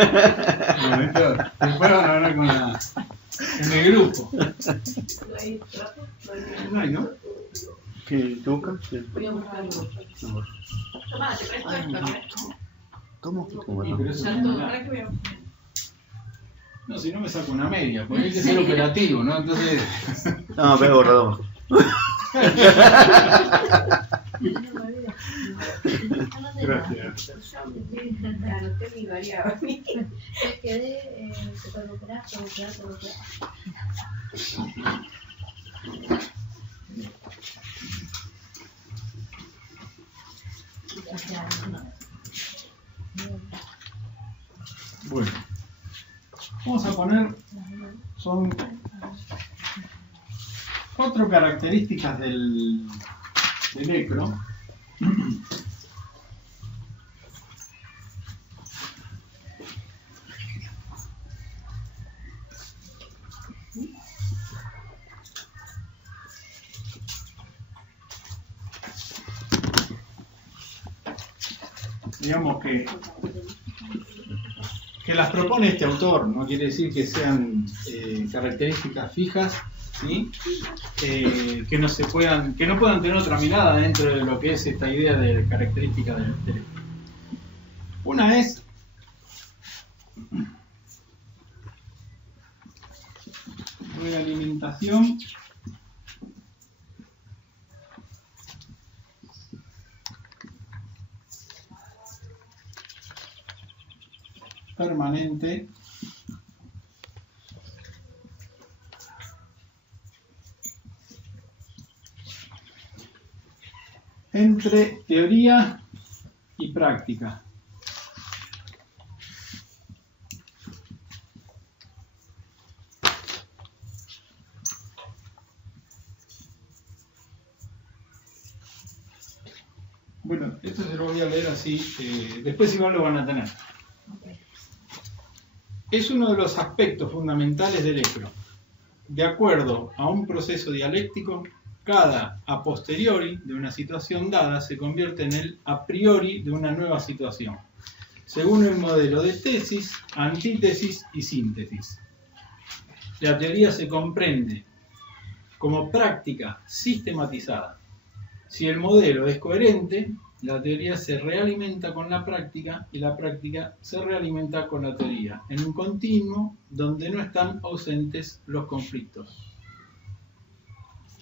van a hablar en el grupo. No hay, ¿no? ¿Qué buscas? Voy a buscar algo. Tomá, te presto esto. ¿Cómo? ¿Cómo Sí, no? pero eso no, si no me saco una media, porque hay que ser operativo, ¿no? Entonces... No, pero borrador. Gracias. Anoté mi variable. quedé, te puedo operar, te puedo operar. Bueno, vamos a poner, son 4 características del ECRO. Digamos que las propone este autor, no quiere decir que sean características fijas, ¿sí? Que no puedan tener otra mirada dentro de lo que es esta idea de características del cerebro. Una es realimentación permanente entre teoría y práctica. Bueno, esto se lo voy a leer así, después igual lo van a tener. Es uno de los aspectos fundamentales del ECRO. De acuerdo a un proceso dialéctico, cada a posteriori de una situación dada se convierte en el a priori de una nueva situación, según el modelo de tesis, antítesis y síntesis. La teoría se comprende como práctica sistematizada. Si el modelo es coherente, La teoría se realimenta con la práctica y la práctica se realimenta con la teoría, en un continuo donde no están ausentes los conflictos.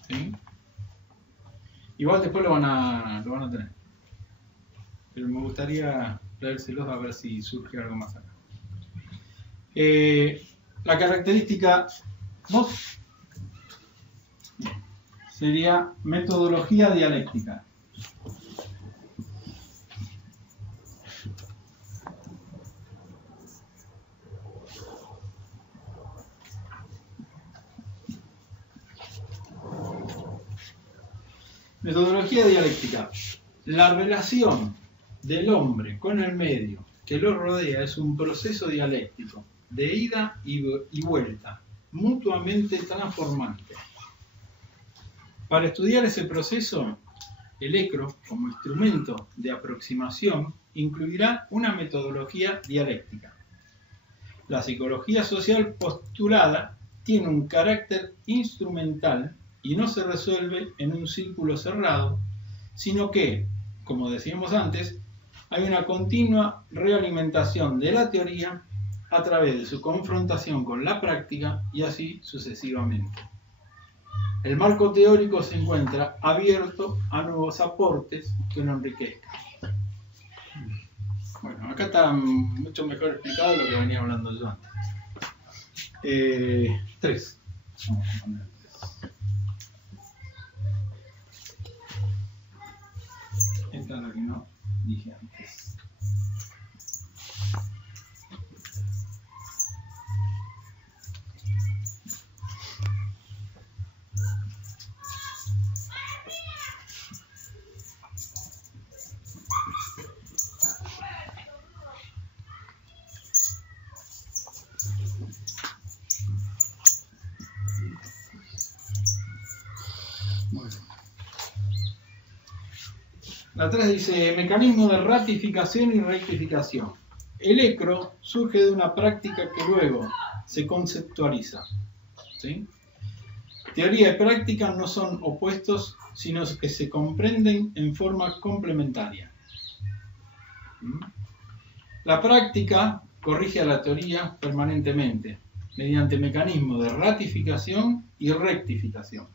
¿Sí? Igual después lo van a tener. Pero me gustaría leérselos a ver si surge algo más acá. La característica 2 sería metodología dialéctica. Metodología dialéctica. La relación del hombre con el medio que lo rodea es un proceso dialéctico de ida y vuelta, mutuamente transformante. Para estudiar ese proceso, el ECRO, como instrumento de aproximación, incluirá una metodología dialéctica. La psicología social postulada tiene un carácter instrumental y no se resuelve en un círculo cerrado, sino que, como decíamos antes, hay una continua realimentación de la teoría a través de su confrontación con la práctica y así sucesivamente. El marco teórico se encuentra abierto a nuevos aportes que lo enriquezcan. Bueno, acá está mucho mejor explicado lo que venía hablando yo antes. 3. Vamos a poner 3. Esta es la que no dije antes. La 3 dice, mecanismo de ratificación y rectificación. El ECRO surge de una práctica que luego se conceptualiza. ¿Sí? Teoría y práctica no son opuestos, sino que se comprenden en forma complementaria. La práctica corrige a la teoría permanentemente, mediante mecanismos de ratificación y rectificación.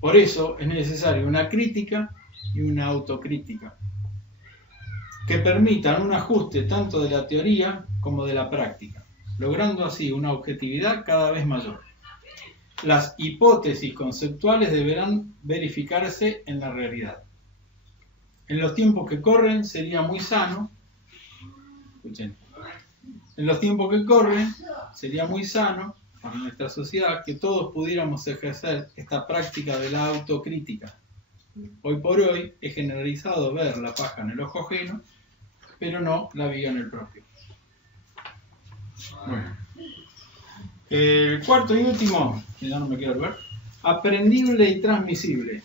Por eso es necesaria una crítica y una autocrítica que permitan un ajuste tanto de la teoría como de la práctica, logrando así una objetividad cada vez mayor. Las hipótesis conceptuales deberán verificarse en la realidad. En los tiempos que corren sería muy sano, escuchen, en los tiempos que corren sería muy sano para nuestra sociedad que todos pudiéramos ejercer esta práctica de la autocrítica. Hoy por hoy es generalizado ver la paja en el ojo ajeno, pero no la viga en el propio. Bueno. El cuarto y último, que ya no me quiero ver, aprendible y transmisible.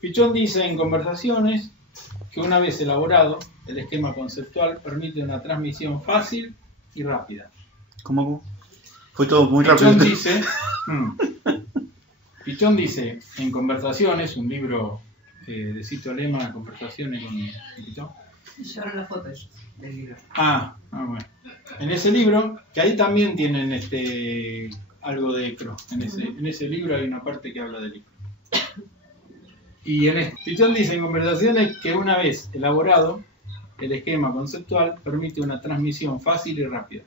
Pichón dice en Conversaciones que una vez elaborado, el esquema conceptual permite una transmisión fácil y rápida. ¿Cómo? Fue todo muy rápido. Pichón dice en Conversaciones, un libro de Cito Lema, Conversaciones con Pichón. Llevaron la foto ellos del libro. Bueno. En ese libro, que ahí también tienen algo de ECRO. En ese libro hay una parte que habla del ECRO. Y Pichón dice en Conversaciones que una vez elaborado, el esquema conceptual permite una transmisión fácil y rápida.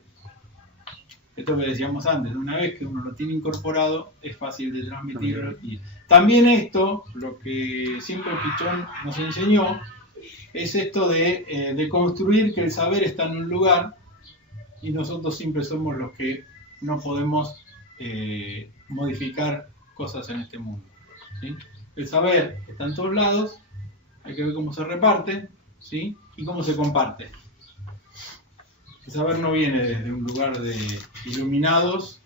Esto que decíamos antes, una vez que uno lo tiene incorporado, es fácil de transmitirlo. Y también esto, lo que siempre Pichón nos enseñó, es esto de construir que el saber está en un lugar y nosotros siempre somos los que no podemos modificar cosas en este mundo. ¿Sí? El saber está en todos lados, hay que ver cómo se reparte, ¿sí? Y cómo se comparte. El saber no viene desde un lugar de iluminados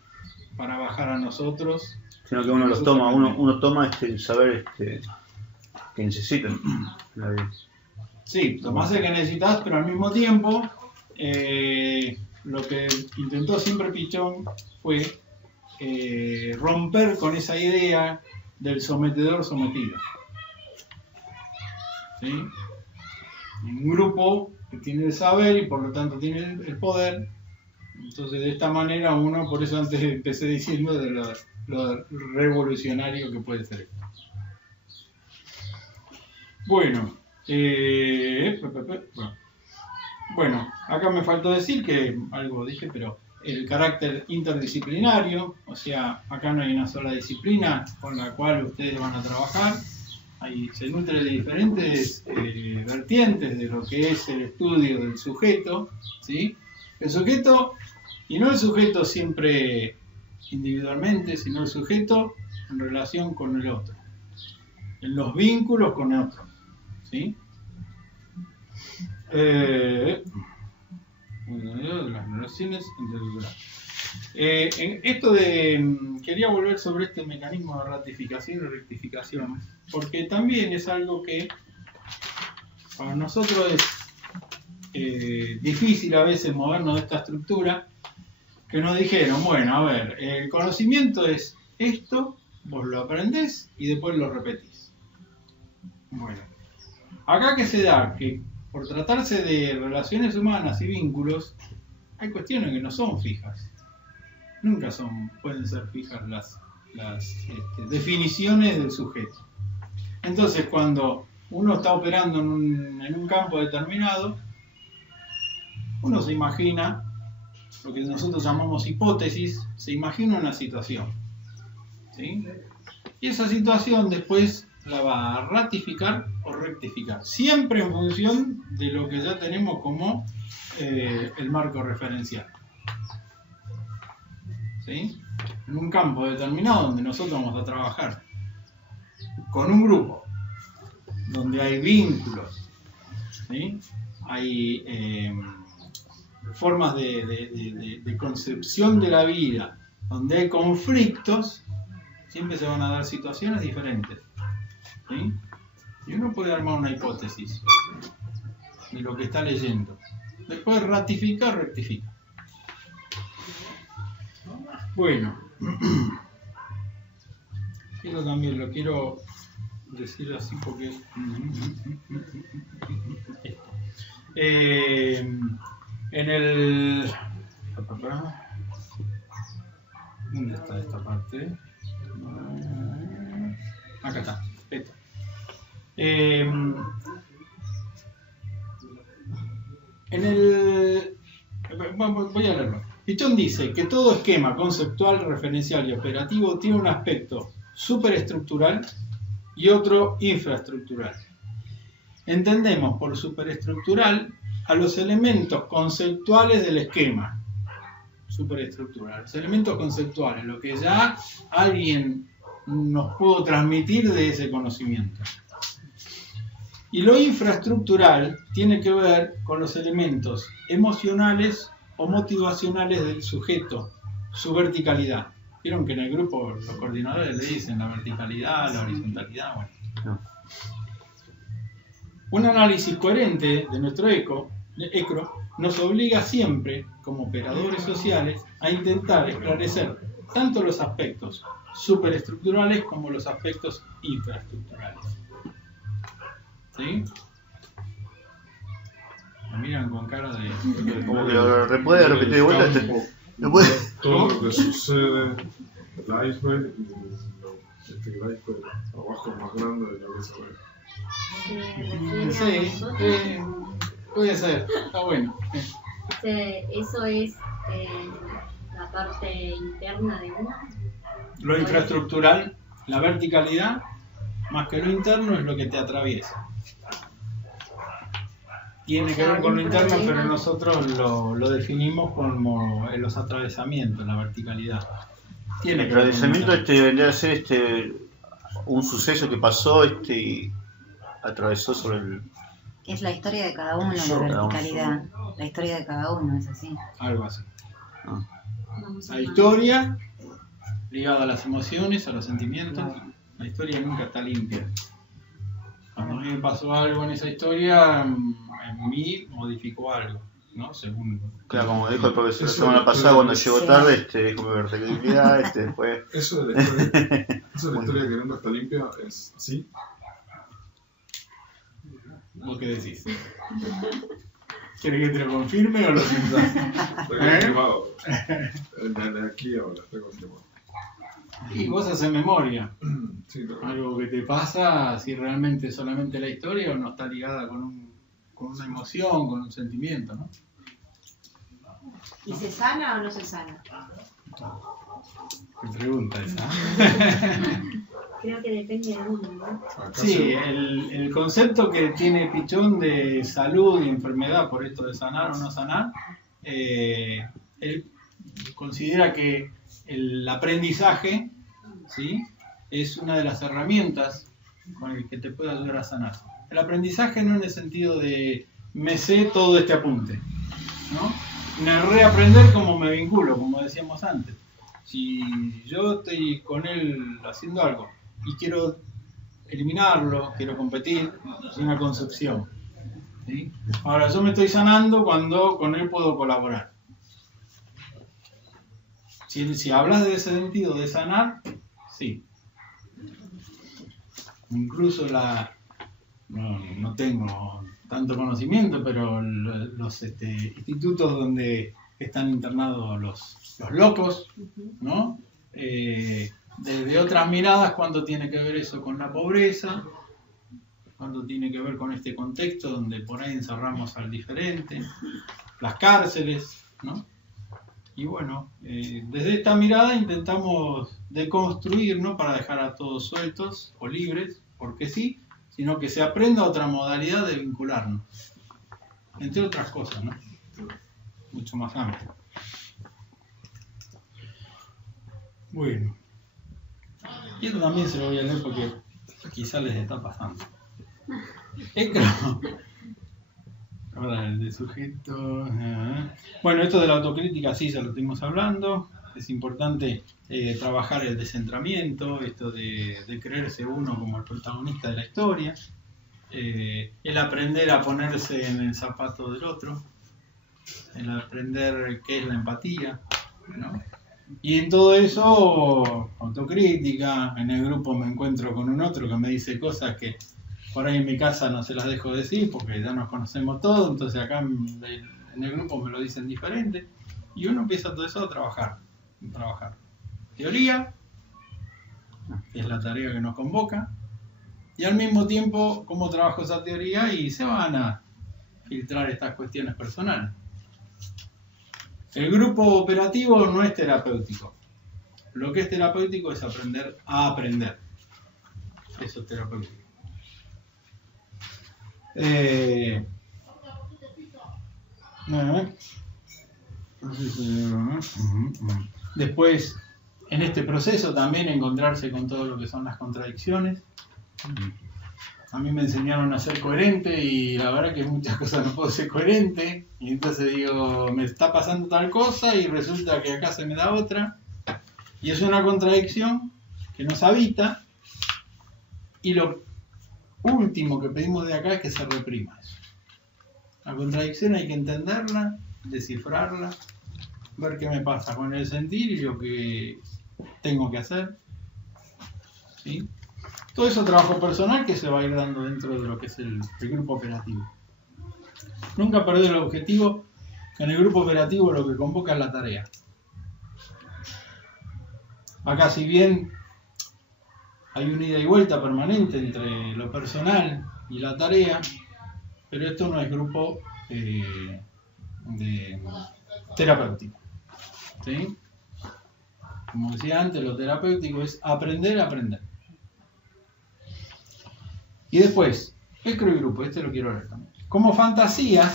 para bajar a nosotros, sino que uno los toma, uno toma el saber que necesitan en la vida. Sí, tomás el que necesitas, pero al mismo tiempo lo que intentó siempre Pichón fue romper con esa idea del sometedor sometido. ¿sí? Un grupo que tiene el saber y por lo tanto tiene el poder. Entonces de esta manera uno, por eso antes empecé diciendo de lo revolucionario que puede ser esto. Bueno, acá me faltó decir que algo dije, pero el carácter interdisciplinario, o sea, acá no hay una sola disciplina con la cual ustedes van a trabajar. Se nutre de diferentes vertientes de lo que es el estudio del sujeto, ¿sí? El sujeto, y no el sujeto siempre individualmente, sino el sujeto en relación con el otro, en los vínculos con el otro, ¿sí? Las relaciones en esto quería volver sobre este mecanismo de ratificación y rectificación, porque también es algo que para nosotros es difícil a veces movernos de esta estructura, que nos dijeron, bueno, a ver, el conocimiento es esto, vos lo aprendés y después lo repetís. Bueno, acá que se da que por tratarse de relaciones humanas y vínculos, hay cuestiones que no son fijas. Nunca pueden ser fijas las definiciones del sujeto. Entonces, cuando uno está operando en un campo determinado, uno se imagina, lo que nosotros llamamos hipótesis, se imagina una situación, ¿sí? Y esa situación después la va a ratificar o rectificar, siempre en función de lo que ya tenemos como el marco referencial, ¿sí? En un campo determinado donde nosotros vamos a trabajar con un grupo, donde hay vínculos, ¿sí? Hay formas de concepción de la vida, donde hay conflictos, siempre se van a dar situaciones diferentes, ¿sí? Y uno puede armar una hipótesis de lo que está leyendo. Después ratifica o rectifica. Bueno, eso también lo quiero decir así porque en el... ¿Dónde está esta parte? Acá está. Esto. Voy a leerlo. Pichón dice que todo esquema conceptual, referencial y operativo tiene un aspecto superestructural y otro infraestructural. Entendemos por superestructural a los elementos conceptuales del esquema. Superestructural. Los elementos conceptuales, lo que ya alguien nos pudo transmitir de ese conocimiento. Y lo infraestructural tiene que ver con los elementos emocionales o motivacionales del sujeto, su verticalidad. Vieron que en el grupo los coordinadores le dicen la verticalidad, la horizontalidad, bueno. No. Un análisis coherente de nuestro ECRO nos obliga siempre, como operadores sociales, a intentar esclarecer tanto los aspectos superestructurales como los aspectos infraestructurales. ¿Sí? Me miran con cara de... Como que lo puede repetir de vuelta. Todo lo que sucede, el iceberg, el iceberg abajo es más grande de lo que se ve. Sí, puede ser, está bueno. Eso es la parte interna de uno. Lo infraestructural, la verticalidad, más que lo interno, es lo que te atraviesa. Tiene que ver con lo interno, pero nosotros lo definimos como los atravesamientos, la verticalidad. Tiene que el atravesamiento vendría a ser un suceso que pasó y atravesó sobre el... Es la historia de cada uno, la verticalidad. La historia de cada uno es así. Algo así. La historia ligada a las emociones, a los sentimientos. La historia nunca está limpia. Cuando a mí me pasó algo en esa historia, en mí modificó algo, ¿no? Según... Claro, como dijo el profesor la semana pasada, cuando llegó tarde, dijo mi verticalidad, después... Eso de la historia, que nunca está limpia, es así. ¿Vos qué decís? ¿Querés que te lo confirme o lo pensás? Estoy confirmado. Aquí ahora, estoy confirmado. Y vos haces memoria. Sí, claro. Algo que te pasa, si realmente solamente la historia o no está ligada con una emoción, con un sentimiento, ¿no? ¿Y se sana o no se sana? Qué pregunta esa. Creo que depende de uno, ¿no? Sí, el concepto que tiene Pichón de salud y enfermedad, por esto de sanar o no sanar, él considera que el aprendizaje, ¿sí?, es una de las herramientas con el que te puede ayudar a sanar. El aprendizaje no en el sentido de me sé todo este apunte, ¿no? Me reaprender como me vinculo, como decíamos antes. Si yo estoy con él haciendo algo y quiero eliminarlo, quiero competir, es una concepción, ¿sí? Ahora, yo me estoy sanando cuando con él puedo colaborar. Si hablas de ese sentido de sanar, sí. Incluso no tengo tanto conocimiento, pero los institutos donde están internados los locos, ¿no? Desde otras miradas, cuando tiene que ver eso con la pobreza, cuando tiene que ver con este contexto donde por ahí encerramos al diferente, las cárceles, ¿no? Y bueno, desde esta mirada intentamos deconstruir, no para dejar a todos sueltos o libres, porque sí, sino que se aprenda otra modalidad de vincularnos, entre otras cosas, ¿no? Mucho más amplio. Bueno, y esto también se lo voy a leer porque quizá les está pasando. Ahora el de sujeto. Bueno, esto de la autocrítica sí ya lo estuvimos hablando. Es importante trabajar el descentramiento, esto de creerse uno como el protagonista de la historia, el aprender a ponerse en el zapato del otro, el aprender qué es la empatía, ¿no? Y en todo eso, autocrítica. En el grupo me encuentro con un otro que me dice cosas que por ahí en mi casa no se las dejo decir porque ya nos conocemos todos, entonces acá en el grupo me lo dicen diferente y uno empieza todo eso a trabajar. Teoría, que es la tarea que nos convoca, y al mismo tiempo cómo trabajo esa teoría y se van a filtrar estas cuestiones personales. El grupo operativo no es terapéutico. Lo que es terapéutico es aprender a aprender. Eso es terapéutico. Después, en este proceso también encontrarse con todo lo que son las contradicciones. A mí me enseñaron a ser coherente y la verdad que en muchas cosas no puedo ser coherente. Y entonces digo, me está pasando tal cosa y resulta que acá se me da otra. Y es una contradicción que nos habita. Y lo último que pedimos de acá es que se reprima eso. La contradicción hay que entenderla, descifrarla, ver qué me pasa con el sentir y lo que tengo que hacer, ¿sí? Todo eso trabajo personal que se va a ir dando dentro de lo que es el grupo operativo. Nunca perder el objetivo, que en el grupo operativo lo que convoca es la tarea. Acá, si bien hay una ida y vuelta permanente entre lo personal y la tarea, pero esto no es grupo terapéutico, ¿sí? Como decía antes, lo terapéutico es aprender a aprender. Y después, el grupo, este lo quiero leer también. Como fantasía,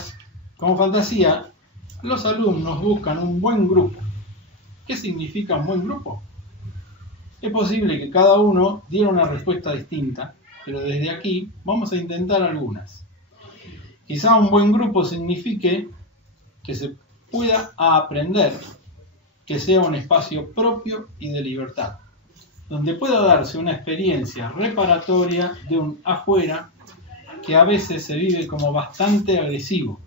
los alumnos buscan un buen grupo. ¿Qué significa un buen grupo? Es posible que cada uno diera una respuesta distinta, pero desde aquí vamos a intentar algunas. Quizá un buen grupo signifique que se pueda aprender, que sea un espacio propio y de libertad, donde pueda darse una experiencia reparatoria de un afuera que a veces se vive como bastante agresivo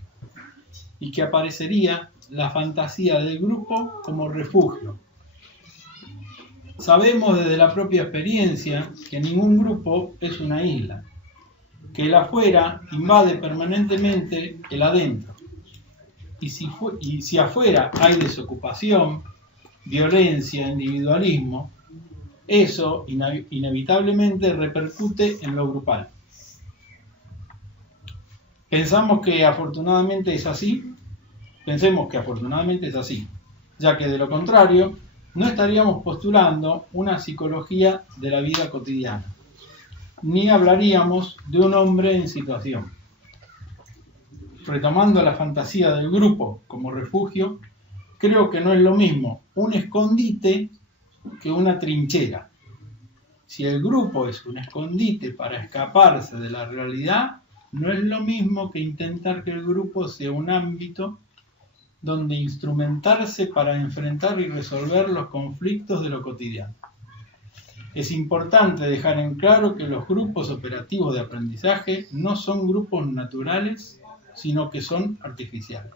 y que aparecería la fantasía del grupo como refugio. Sabemos desde la propia experiencia que ningún grupo es una isla que el afuera invade permanentemente el adentro. Y si afuera hay desocupación, violencia, individualismo, eso inevitablemente repercute en lo grupal. Pensemos que afortunadamente es así, ya que de lo contrario no estaríamos postulando una psicología de la vida cotidiana, ni hablaríamos de un hombre en situación. Retomando la fantasía del grupo como refugio, creo que no es lo mismo un escondite que una trinchera. Si el grupo es un escondite para escaparse de la realidad, no es lo mismo que intentar que el grupo sea un ámbito donde instrumentarse para enfrentar y resolver los conflictos de lo cotidiano. Es importante dejar en claro que los grupos operativos de aprendizaje no son grupos naturales, sino que son artificiales.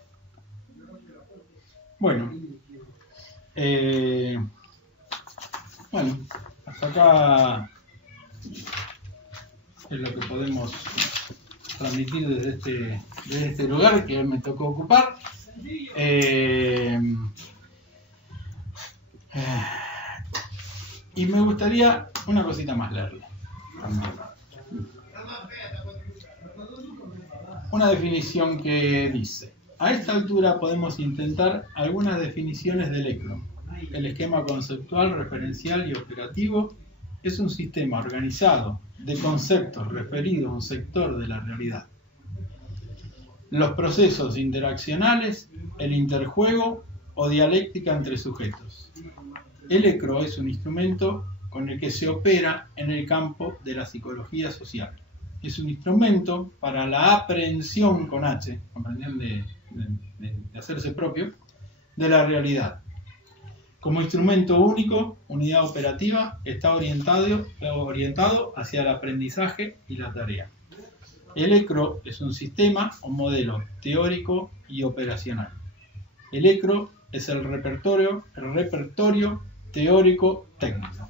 Bueno, hasta acá es lo que podemos transmitir desde este lugar que hoy me tocó ocupar. Y me gustaría una cosita más leerle también. Una definición que dice: a esta altura podemos intentar algunas definiciones del ECRO. El esquema conceptual, referencial y operativo es un sistema organizado de conceptos referido a un sector de la realidad. Los procesos interaccionales, el interjuego o dialéctica entre sujetos. El ECRO es un instrumento con el que se opera en el campo de la psicología social. Es un instrumento para la aprehensión con H, comprensión de hacerse propio, de la realidad. Como instrumento único, unidad operativa, está orientado hacia el aprendizaje y la tarea. El ECRO es un sistema o modelo teórico y operacional. El ECRO es el repertorio teórico técnico.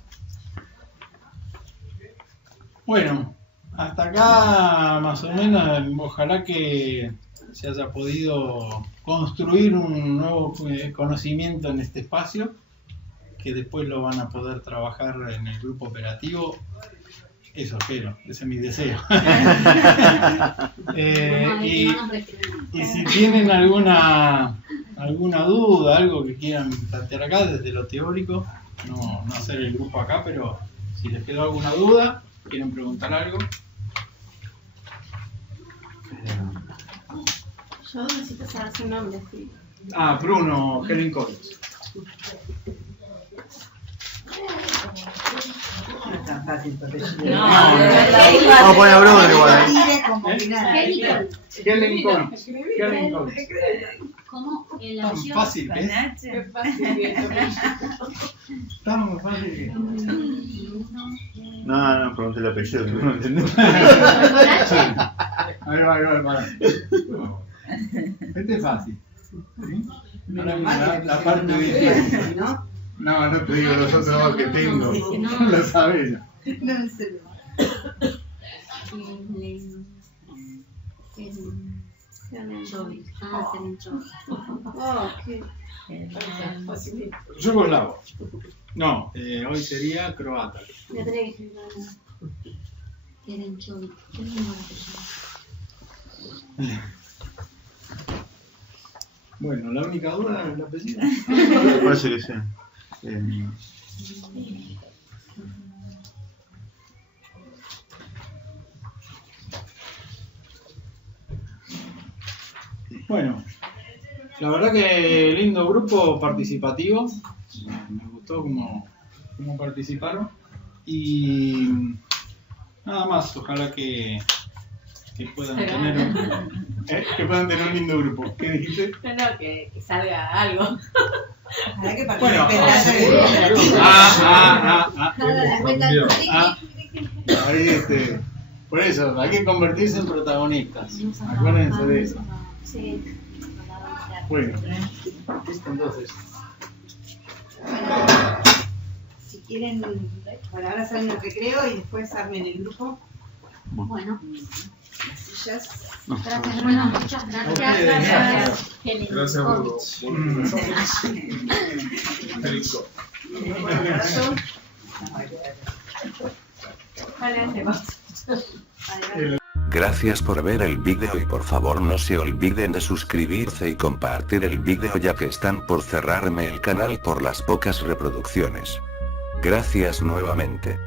Bueno, hasta acá más o menos, ojalá que se haya podido construir un nuevo conocimiento en este espacio, que después lo van a poder trabajar en el grupo operativo. Eso espero, ese es mi deseo. Y si tienen alguna duda, algo que quieran plantear acá desde lo teórico, no hacer el grupo acá, pero si les quedó alguna duda, quieren preguntar algo. Yo necesito saber su nombre, sí. Bruno Helling-Collins. No es tan fácil, porque vamos a poner a Bruno igual. Helling-Collins. ¿Cómo? ¿El Tan apellido? fácil que es. es fácil. Tan fácil. No, pregunté el apellido, que no entendí. Ahí va, para. Este es fácil. ¿Sí? Ahora la parte de... No te digo los otros que tengo. No lo sabes. No sé. Yugoslavo. No, hoy sería croata. Me tenés que explicar. Kerenchovic. ¿Qué es el apellido? Bueno, la única duda es el apellido. Me parece que sí. Bueno, la verdad que lindo grupo participativo. Me gustó cómo participaron. Y nada más, ojalá que puedan tener un lindo grupo. ¿Qué dijiste? No, que salga algo. Ojalá que Bueno, ahí por eso, hay que convertirse en protagonistas. Acuérdense de eso. Sí. Bueno, entonces. si quieren, bueno, ahora salen el recreo y después armen el grupo. Bueno. maravillas. Gracias, Bueno, Bruno. muchas A gracias. ustedes, Gracias. Qué lindo. Gracias por Gracias por ver el vídeo y por favor no se olviden de suscribirse y compartir el vídeo ya que están por cerrarme el canal por las pocas reproducciones. Gracias nuevamente.